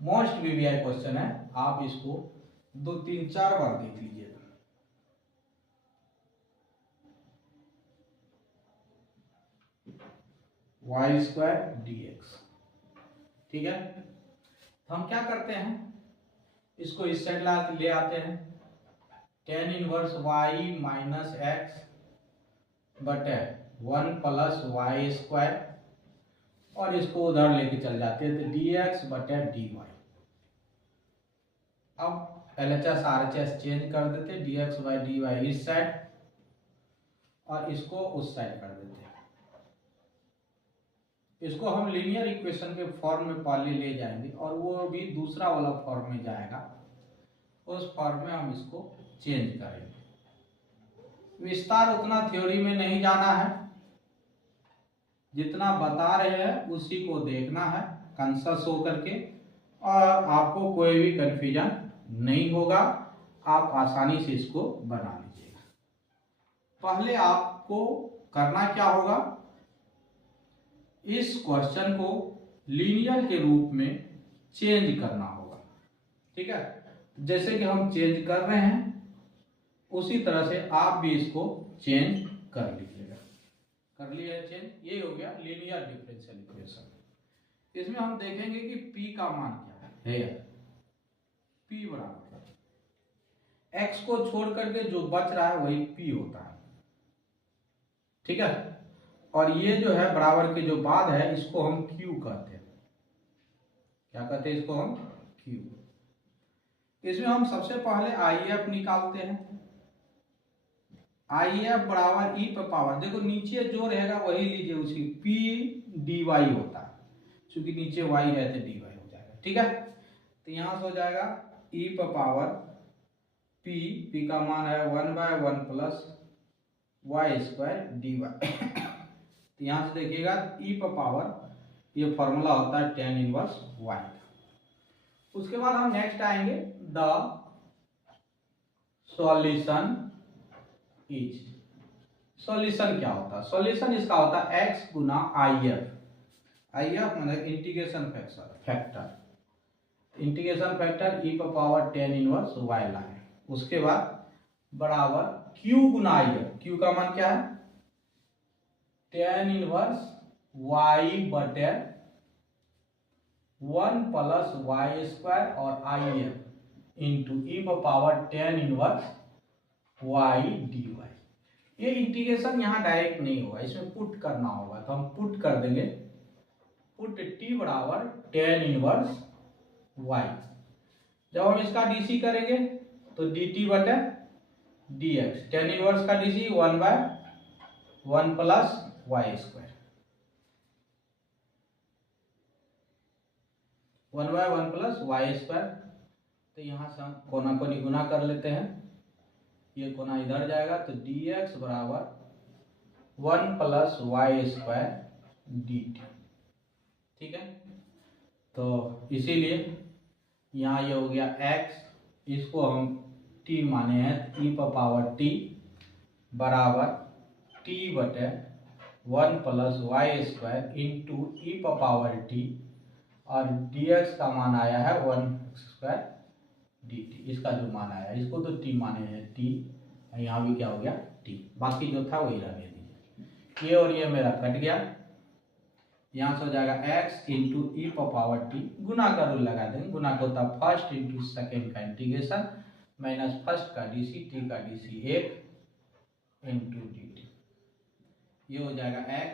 मोस्ट वीवीआई क्वेश्चन है, आप इसको 2 3 4 बार देख लीजिएगा। वाई स्क्वायर dx, ठीक है। तो हम क्या करते हैं, इसको इस साइड ले आते हैं, tan inverse y minus x बटे 1 प्लस वाई स्क्वायर, और इसको उधर लेके चल जाते हैं तो dx बटे dy। अब LHS RHS चेंज कर देते, dx बाई dy इस साइड और इसको उस साइड कर देते हैं। इसको हम लीनियर इक्वेशन के फॉर्म में पहले ले जाएंगे और वो भी दूसरा वाला फॉर्म में जाएगा, उस फॉर्म में हम इसको चेंज करेंगे। विस्तार उतना थ्योरी में नहीं जाना है, जितना बता रहे हैं उसी को देखना है कंसस हो करके, और आपको कोई भी कंफ्यूजन नहीं होगा, आप आसानी से इसको बना लीजिएगा। पहले आपको करना क्या होगा, इस क्वेश्चन को लीनियर के रूप में चेंज करना होगा। ठीक है, जैसे कि हम चेंज कर रहे हैं उसी तरह से आप भी इसको चेंज कर लीजिएगा। कर लिया चेंज, ये हो गया लीनियर डिफरेंशियल इक्वेशन। इसमें हम देखेंगे कि p का मान क्या है, p बराबर x को छोड़ करके जो बच रहा है वही p होता है। ठीक है, और ये जो है बराबर के जो बाद है इसको हम q कहते हैं। क्या कहते हैं इसको हम, q। इसमें हम सबसे पहले IF निकालते हैं, IF बराबर e पर पावर, देखो नीचे जो रहेगा वही लीजिए, उसी p dy होता है, क्योंकि नीचे y है तो dy हो जाएगा। ठीक है, तो यहां से हो जाएगा e पर पावर p का मान है 1/1 प्लस वाई स्क्वायर dy। तो यहां से देखिएगा e पर पावर, ये फॉर्मूला होता है tan इनवर्स y। उसके बाद हम नेक्स्ट आएंगे, द सॉल्यूशन इज। सॉल्यूशन क्या होता है, सॉल्यूशन इसका होता है x गुना IF। IF मतलब integration factor, integration factor e पर पावर tan इनवर्स y लाए, उसके बाद बराबर q गुना IF। q का मान क्या है, tan इनवर्स y बटे 1 प्लस वाई स्क्वायर और IF इंटू e पर power tan inverse y dy। ये इंटीग्रेशन यहाँ डायरेक्ट नहीं होगा, इसमें पुट करना होगा, तो हम पुट कर देंगे, पुट t बराबर tan इनवर्स y। जब हम इसका DC करेंगे तो dt बटे dx, tan इनवर्स का DC 1/1 plus Y square. 1/1 plus Y square. तो यहाँ से हम कोना कोनी गुना कर लेते हैं, ये कोना इधर जाएगा तो dx बराबर 1 प्लस वाई स्क्वायर dt। ठीक है, तो इसीलिए यहाँ ये हो गया x, इसको हम t माने हैं, e पर पावर t बराबर t बटे 1 प्लस वाई स्क्वायर इंटू ई पर पावर t, और dx का मान आया है 1 स्क्वायर dt। इसका जो मान आया है, इसको तो t माने हैं t, यहाँ भी क्या हो गया t, बाकी जो था वही रहने दीजिए। ये और ये मेरा कट गया, यहाँ से हो जाएगा x इंटू ई पर पावर t, गुना का रूल लगा देंगे, गुना का होता है फर्स्ट इंटू सेकेंड का इंटीग्रेशन माइनस फर्स्ट का डी टी का डी एक इंटू डी टी। ये हो जाएगा x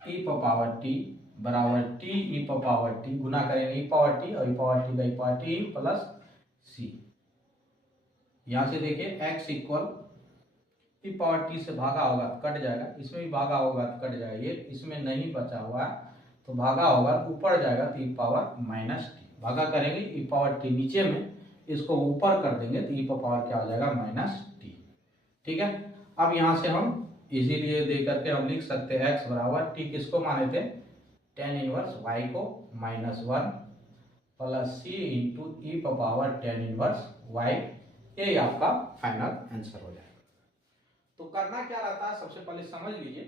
ई पर पावर t बराबर t ई पर पावर t, गुना करेंगे ई पावर t और ई पावर t का ई पावर t प्लस c। यहाँ से देखिए x इक्वल ई पावर t से भागा होगा तो कट जाएगा, इसमें भी भागा होगा तो कट जाएगा, ये इसमें नहीं बचा हुआ है तो भागा होगा तो ऊपर जाएगा तो ई पावर माइनस टी, भागा करेंगे ई पावर टी नीचे में, इसको ऊपर कर देंगे तो ई पावर क्या हो जाएगा माइनस टी। ठीक है, अब यहाँ से हम इसीलिए दे करके हम लिख सकते हैं x बराबर t, किसको माने थे tan इनवर्स y को, -1 प्लस c इंटू ई पावर tan इनवर्स y। ये आपका फाइनल आंसर हो जाएगा। तो करना क्या रहता है, सबसे पहले समझ लीजिए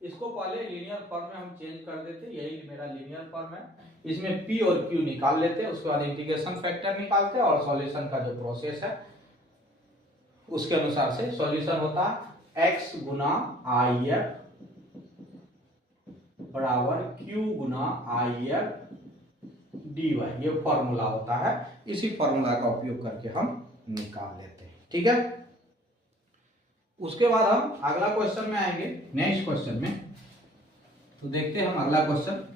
इसको पहले लीनियर फॉर्म में हम चेंज कर देते, यही मेरा लीनियर फॉर्म है, इसमें p और q निकाल लेते हैं, उसके बाद इंटीग्रेशन फैक्टर निकालते हैं और सॉल्यूशन का जो प्रोसेस है उसके अनुसार से सॉल्यूशन होता है x गुना if बराबर q गुना if dy, ये फॉर्मूला होता है, इसी फॉर्मूला का उपयोग करके हम निकाल लेते हैं। ठीक है, उसके बाद हम अगला क्वेश्चन में आएंगे, नेक्स्ट क्वेश्चन में। तो देखते हैं हम अगला क्वेश्चन।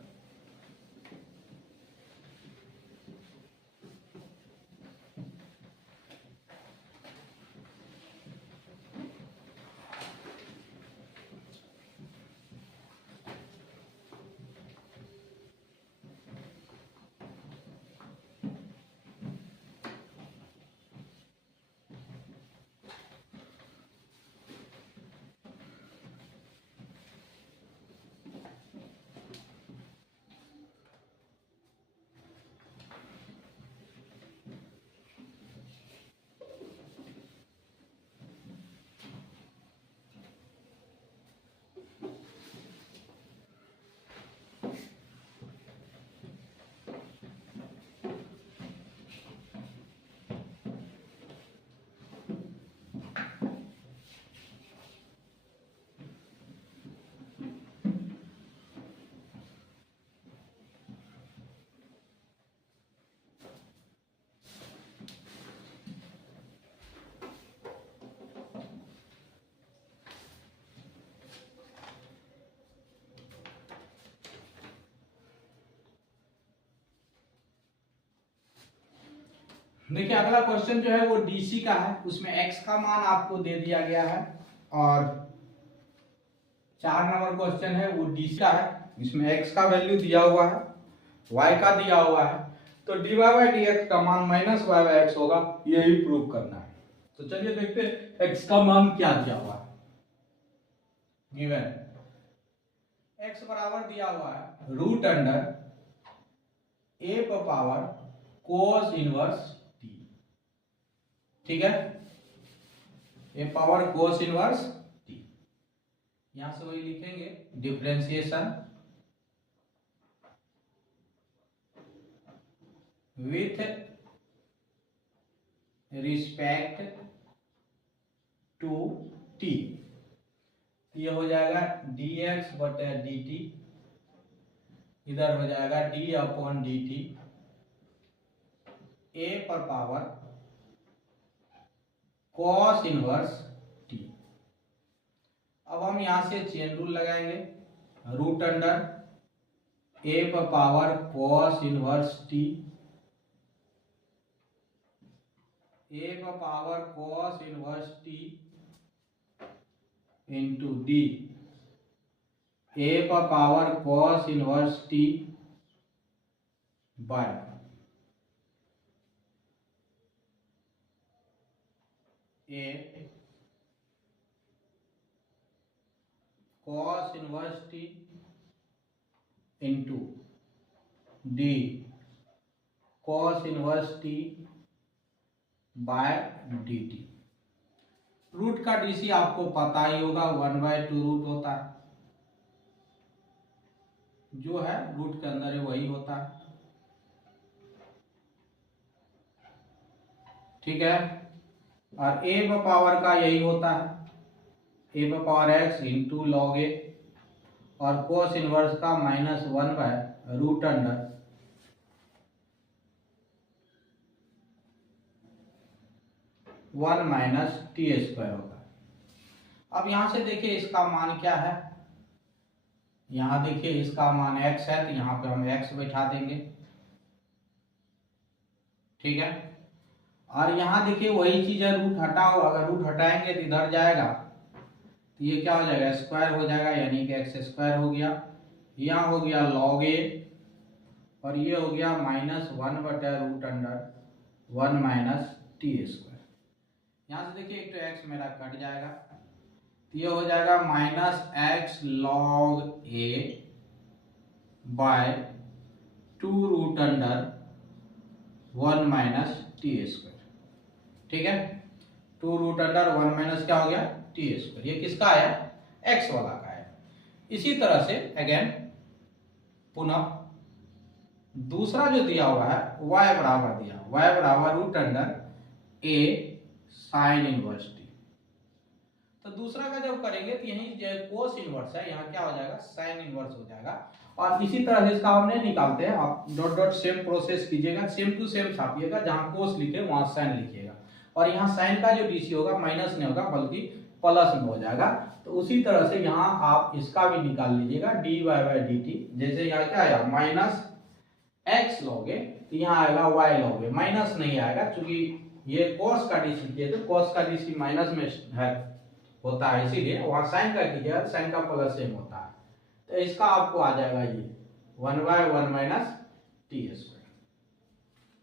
देखिए अगला क्वेश्चन जो है वो डीसी का है, उसमें x का मान आपको दे दिया गया है, और 4 नंबर क्वेश्चन है वो डीसी का है, इसमें x का वैल्यू दिया हुआ है, y का दिया हुआ है, तो dy बाई dx का मान माइनस y बाई x होगा, यही प्रूव करना है। तो चलिए देखते हैं x का मान क्या दिया हुआ है। गिवन x बराबर दिया हुआ है रूट अंडर a पर पावर कोस इनवर्स t। ठीक है, a power cos inverse t, यहां से वही लिखेंगे differentiation with respect to t, ये हो जाएगा dx बटे dt, इधर हो जाएगा d अपॉन dt, a पर पावर cos इनवर्स t। अब हम यहां से चेन रूल लगाएंगे, रूट अंडर a पर power cos inverse t, a पर power cos inverse t into d, a पर power cos inverse t by A cos inverse T into D cos inverse T by D T. Root का DC आपको पता ही होगा 1/2 root होता है, जो है रूट के अंदर है वही होता है, ठीक है। और ए पावर का यही होता है, ए पावर एक्स इंटू लॉग ए, और कोस इनवर्स का -1/√अंडर वन माइनस टी स्क्वायर होता है। अब यहां से देखिए इसका मान क्या है, यहां देखिए इसका मान x है, तो यहां पे हम x बैठा देंगे, ठीक है। और यहां देखिए वही चीज है, रूट हटाओ, अगर रूट हटाएंगे तो इधर जाएगा, तो ये क्या हो जाएगा, स्क्वायर हो जाएगा, यानी कि एक्स स्क्वायर हो गया, यहाँ हो गया लॉग ए, और ये हो गया -1/√अंडर 1 माइनस टी स्क्वायर। यहाँ से देखिए एक तो एक्स मेरा कट जाएगा, तो ये हो जाएगा -x log a बाय 2√अंडर 1 माइनस टी स्क्वायर, ठीक है। 2√अंडर 1 माइनस क्या हो गया टी स्क्वायर, ये किसका आया, x वाला का है। इसी तरह से अगेन पुनः दूसरा जो दिया हुआ है y बराबर दिया, y बराबर √under a sine inverse T. तो दूसरा का जब करेंगे तो यही जो कोस इनवर्स है, यहाँ क्या हो जाएगा, साइन इनवर्स हो जाएगा। और इसी तरह से इसका हम नहीं निकालते हैं, आप डॉट डॉट सेम प्रोसेस कीजिएगा, सेम टू सेम छापिएगा, जहाँ कोस लिखे वहां साइन लिखिएगा, और यहाँ साइन का जो डीसी होगा माइनस नहीं होगा बल्कि प्लस में हो जाएगा। तो उसी तरह से यहाँ आप इसका भी निकाल लीजिएगा dy/dt, जैसे यहाँ क्या आया -x लोगे तो यहाँ आएगा y लोगे, माइनस नहीं आएगा, क्योंकि ये cos का डीसी किए तो cos का डीसी माइनस में है होता है, इसीलिए वहां साइन का कीजिएगा, साइन का प्लस सेम होता है। तो इसका आपको आ जाएगा ये 1/1 माइनस टी स्क्वायर,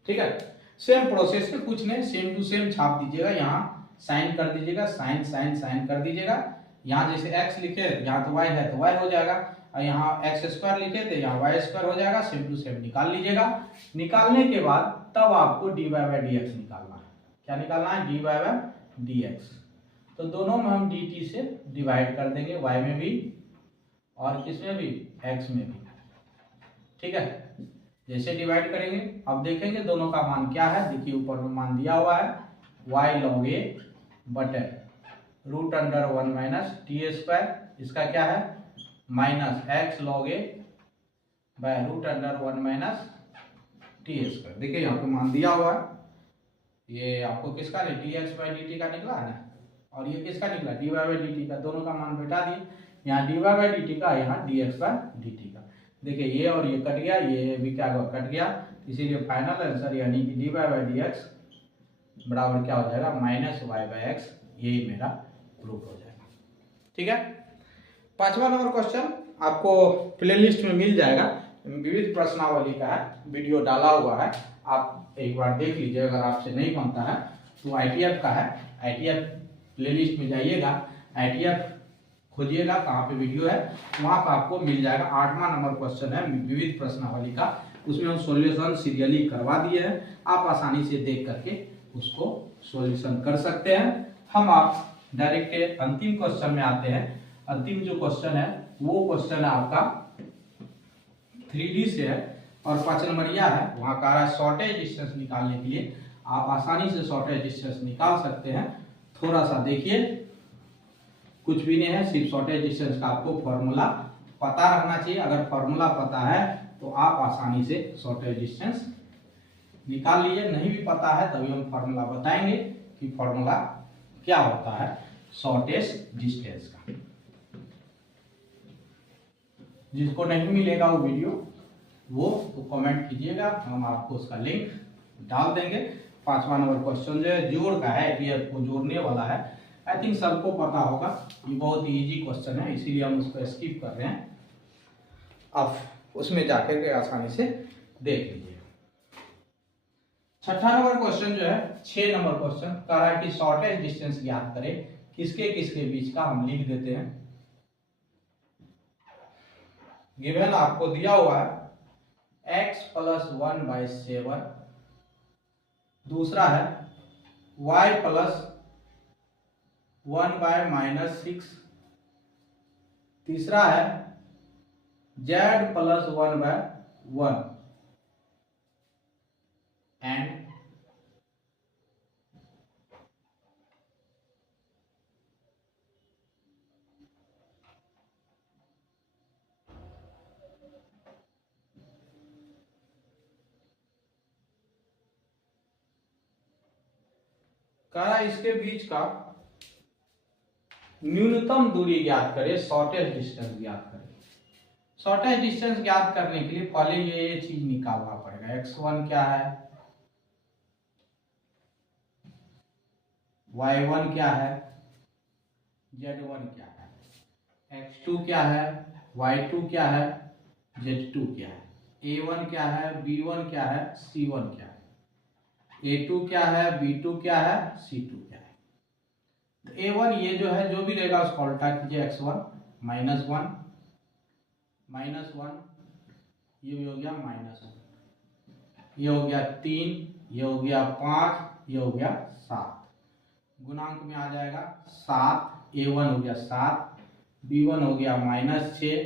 ठीक है। सेम प्रोसेस में कुछ नहीं, सेम टू सेम छाप दीजिएगा, यहाँ साइन कर दीजिएगा, साइन साइन साइन कर दीजिएगा, यहाँ जैसे x लिखे यहाँ तो y है तो y हो जाएगा, और यहाँ x स्क्वायर लिखे तो यहाँ y स्क्वायर हो जाएगा, सेम टू सेम निकाल लीजिएगा। निकालने के बाद तब आपको dy/dx निकालना है, क्या निकालना है, dy/dx। तो दोनों में हम dt से डिवाइड कर देंगे, y में भी और किसमें भी, x में भी, ठीक है। जैसे डिवाइड करेंगे अब देखेंगे दोनों का मान क्या है, देखिए ऊपर में मान दिया हुआ है y log a बटे √1 माइनस टी स्क्वायर, इसका क्या है -x log a by √1 minus T square. देखिए यहाँ पे मान दिया हुआ है, ये आपको किसका नहीं dx/dt का निकला है ना, और ये किसका निकला dy/dt का, दोनों का मान बैठा दिए, यहाँ dy/dt का, यहाँ dx/dt का। देखिए ये और ये कट गया, ये भी क्या कट गया, इसीलिए फाइनल आंसर यानी कि dy/dx बराबर क्या हो जाएगा -y/x, यही मेरा प्रूफ हो जाएगा, ठीक है। 5वां नंबर क्वेश्चन आपको प्लेलिस्ट में मिल जाएगा, विविध प्रश्नावली का है, वीडियो डाला हुआ है, आप एक बार देख लीजिए, अगर आपसे नहीं बनता है तो ITF का है, ITF प्लेलिस्ट में जाइएगा, ITF खोजिएगा, कहाँ पे वीडियो है वहाँ पर आपको मिल जाएगा। 8वां नंबर क्वेश्चन है विविध प्रश्नावली का, उसमें हम सॉल्यूशन सीरियली करवा दिए हैं, आप आसानी से देख करके उसको सॉल्यूशन कर सकते हैं। हम आप डायरेक्ट अंतिम क्वेश्चन में आते हैं। अंतिम जो क्वेश्चन है वो क्वेश्चन है आपका 3D से है, और 5 नंबरिया है, वहाँ का रहा है शॉर्टेज डिस्टेंस निकालने के लिए, आप आसानी से शॉर्टेज डिस्टेंस निकाल सकते हैं। थोड़ा सा देखिए, कुछ भी नहीं है, सिर्फ शॉर्टेज डिस्टेंस का आपको फॉर्मूला पता रहना चाहिए। अगर फॉर्मूला पता है तो आप आसानी से शॉर्टेज डिस्टेंस निकाल लीजिए, नहीं भी पता है तभी हम फॉर्मूला बताएंगे कि फॉर्मूला क्या होता है शॉर्टेज डिस्टेंस का। जिसको नहीं मिलेगा वो वीडियो वो तो कमेंट कीजिएगा, हम आपको उसका लिंक डाल देंगे। 5वां नंबर क्वेश्चन जो है जोड़ का है, पीएफ को जोड़ने वाला है, आई थिंक सबको पता होगा, ये बहुत इजी क्वेश्चन है, इसीलिए हम उसको स्किप कर रहे हैं। अब उसमें जाकर के आसानी से देख लीजिए। छठा नंबर क्वेश्चन जो है 6 नंबर क्वेश्चन कह रहा है कि शॉर्टेस्ट डिस्टेंस ज्ञात करें किसके किसके बीच का। हम लिख देते हैं। गिवन आपको दिया हुआ है x प्लस 1/7, दूसरा है y प्लस 1/-6, तीसरा है z प्लस 1/1 एंड कह रहा है इसके बीच का न्यूनतम दूरी ज्ञात करें, शॉर्टेस्ट डिस्टेंस ज्ञात करें। शॉर्टेस्ट डिस्टेंस ज्ञात करने के लिए पहले ये चीज निकालना पड़ेगा। x1 क्या है, y1 क्या है, z1 क्या है, x2 क्या है, y2 क्या है, z2 क्या है, a1 क्या है, b1 क्या है, c1 क्या है, a2 क्या है, b2 क्या है, c2 क्या है। तो a1 ये जो है जो भी रहेगा उसको उल्टा कीजिए, x1 -1 -1, ये भी हो गया -1, ये हो गया 3, ये हो गया 5, ये हो गया 7, गुणांक में आ जाएगा 7, a1 हो गया 7, b1 हो गया -6,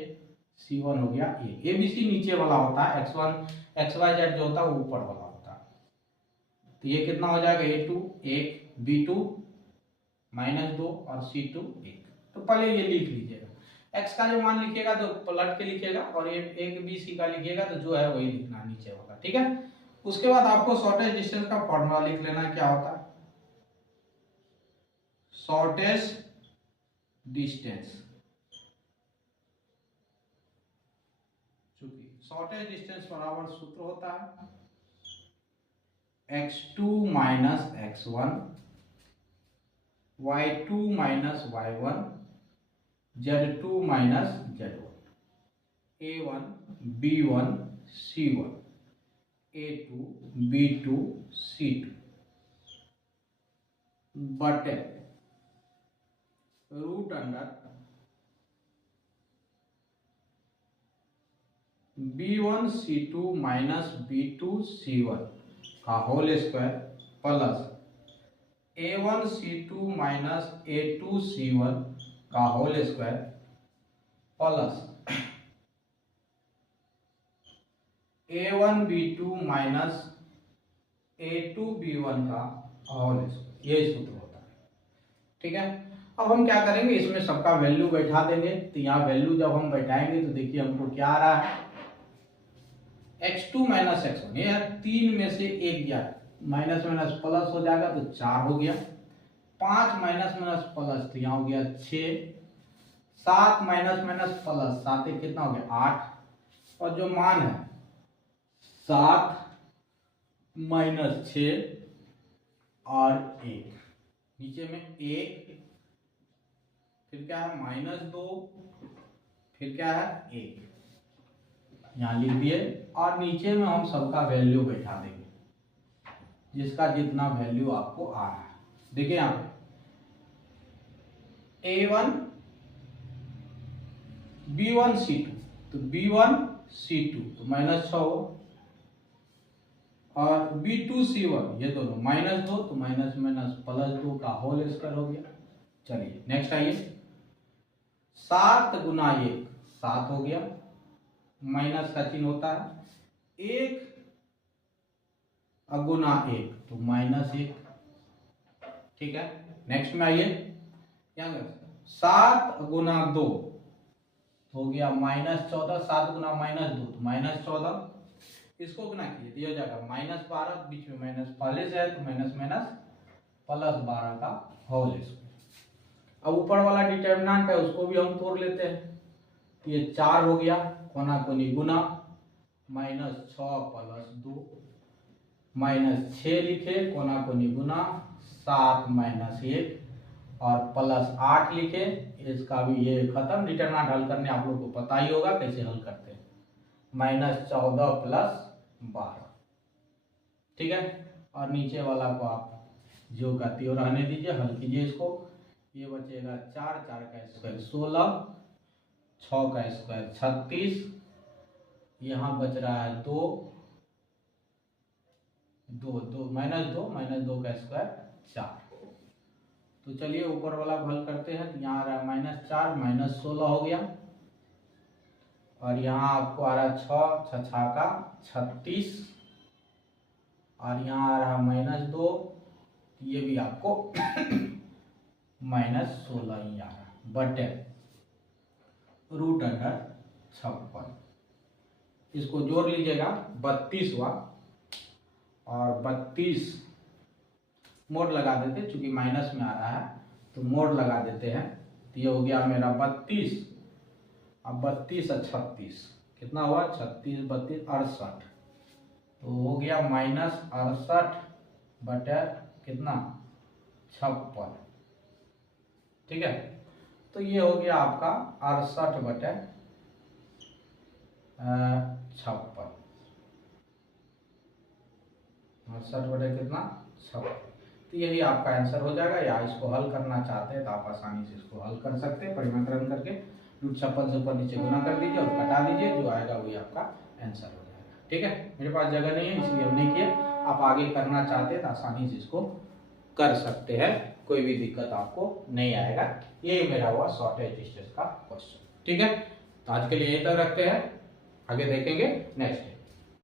c1 हो गया 1। abc नीचे वाला होता है, x1 xyz जो होता है वो ऊपर वाला होता है। तो ये कितना हो जाएगा, a2 1, b2 -2 और c2 1। तो पहले ये लिख लीजिएगा। x का जो मान लिखिएगा तो पलट के लिखिएगा और एक बी सी का लिखिएगा तो जो है वही लिखना नीचे वाला, ठीक है। उसके बाद आपको शॉर्टेस्ट डिस्टेंस का फॉर्मूला लिख लेना। क्या होता है शॉर्टेस्ट डिस्टेंस? चूंकि शॉर्टेस्ट डिस्टेंस बराबर सूत्र होता है x2 minus x1, y2 minus y1, z2 minus z1, a1 b1 c1, a2 b2 c2 बटे root under b1 c2 minus b2 c1 का whole square plus a1 c2 minus a2 c1 का whole square plus a1 b2 minus a2 b1 का whole square. ये सूत्र होता है, ठीक है। अब हम क्या करेंगे, इसमें सबका वैल्यू बैठा देंगे। तो यहाँ वैल्यू जब हम बैठाएंगे तो देखिए हमको क्या आ रहा है, x2 माइनस x1, ये 3 में से 1 गया, माइनस माइनस प्लस हो जाएगा तो 4 हो गया, 5 माइनस माइनस प्लस तो यहाँ हो गया 6, 7 माइनस माइनस प्लस 7 कितना हो गया 8, और जो मान है 7 माइनस 6 और 1, नीचे में 1, फिर क्या है -2, फिर क्या है 1, यहाँ लिख दिए। और नीचे में हम सबका वैल्यू बैठा देंगे जिसका जितना वैल्यू आपको आ रहा है। देखिए यहाँ पे a1 b1 c2, तो b1 c2 तो -6 हो, और b2 c1 ये दोनों -2 तो माइनस माइनस +2 का होल स्क्वायर हो गया। चलिए नेक्स्ट आइए, 7 गुना 1 7 हो गया, माइनस का चिन्ह होता है, 1 गुना 1 तो -1, ठीक है। नेक्स्ट में आइए, यहाँ 7 गुना 2 हो गया -14, 7 गुना -2 तो -14, इसको गुना कीजिए दिया जाएगा -12, बीच में माइनस पहले से है तो माइनस माइनस +12 का होल स्क्वायर। अब ऊपर वाला डिटर्मिनेंट है उसको भी हम तोड़ लेते हैं, तो ये 4 हो गया, कोना कोनी गुना, -6 + 2, -6 लिखे, कोना कोनी गुना, 7 - 1 और +8 लिखे। इसका भी ये खत्म। डिटरमिनेंट हल करने आप लोग को पता ही होगा कैसे हल करते हैं, -14 + 12, ठीक है। और नीचे वाला को आप जो का त्यों रहने दीजिए, हल कीजिए इसको। ये बचेगा 4, 4 का स्क्वायर 16, 6 का स्क्वायर 36, यहाँ बच रहा है 2, 2 2 -2 का स्क्वायर 4। तो चलिए ऊपर वाला को हल करते हैं। तो यहाँ आ रहा है -4 -16 हो गया, और यहाँ आपको आ रहा है 6 6 का 36, और यहाँ आ रहा -2, ये भी आपको -16 ही आ रहा, बटे √56। इसको जोड़ लीजिएगा 32वां, और 32 मोड लगा देते, चूंकि माइनस में आ रहा है तो मोड लगा देते हैं। तो ये हो गया मेरा 32, अब 32 और 36 कितना हुआ, 36 32 68, तो हो गया -68 बटे कितना 56। ठीक है, तो ये हो गया आपका 68 बटे 56, 68 बटे कितना 56। तो यही आपका आंसर हो जाएगा। या इसको हल करना चाहते हैं तो आप आसानी से इसको हल कर सकते हैं, परिमाणकरण करके √56 से ऊपर नीचे गुना कर दीजिए और कटा दीजिए, जो आएगा वही आपका आंसर हो जाएगा। ठीक है, मेरे पास जगह नहीं है इसलिए हम नहीं किए, आप आगे करना चाहते हैं तो आसानी से इसको कर सकते हैं, कोई भी दिक्कत आपको नहीं आएगा। यही मेरा हुआ शॉर्टेज डिस्टेंस का क्वेश्चन। ठीक है, तो आज के लिए यही तक रखते हैं, आगे देखेंगे नेक्स्ट।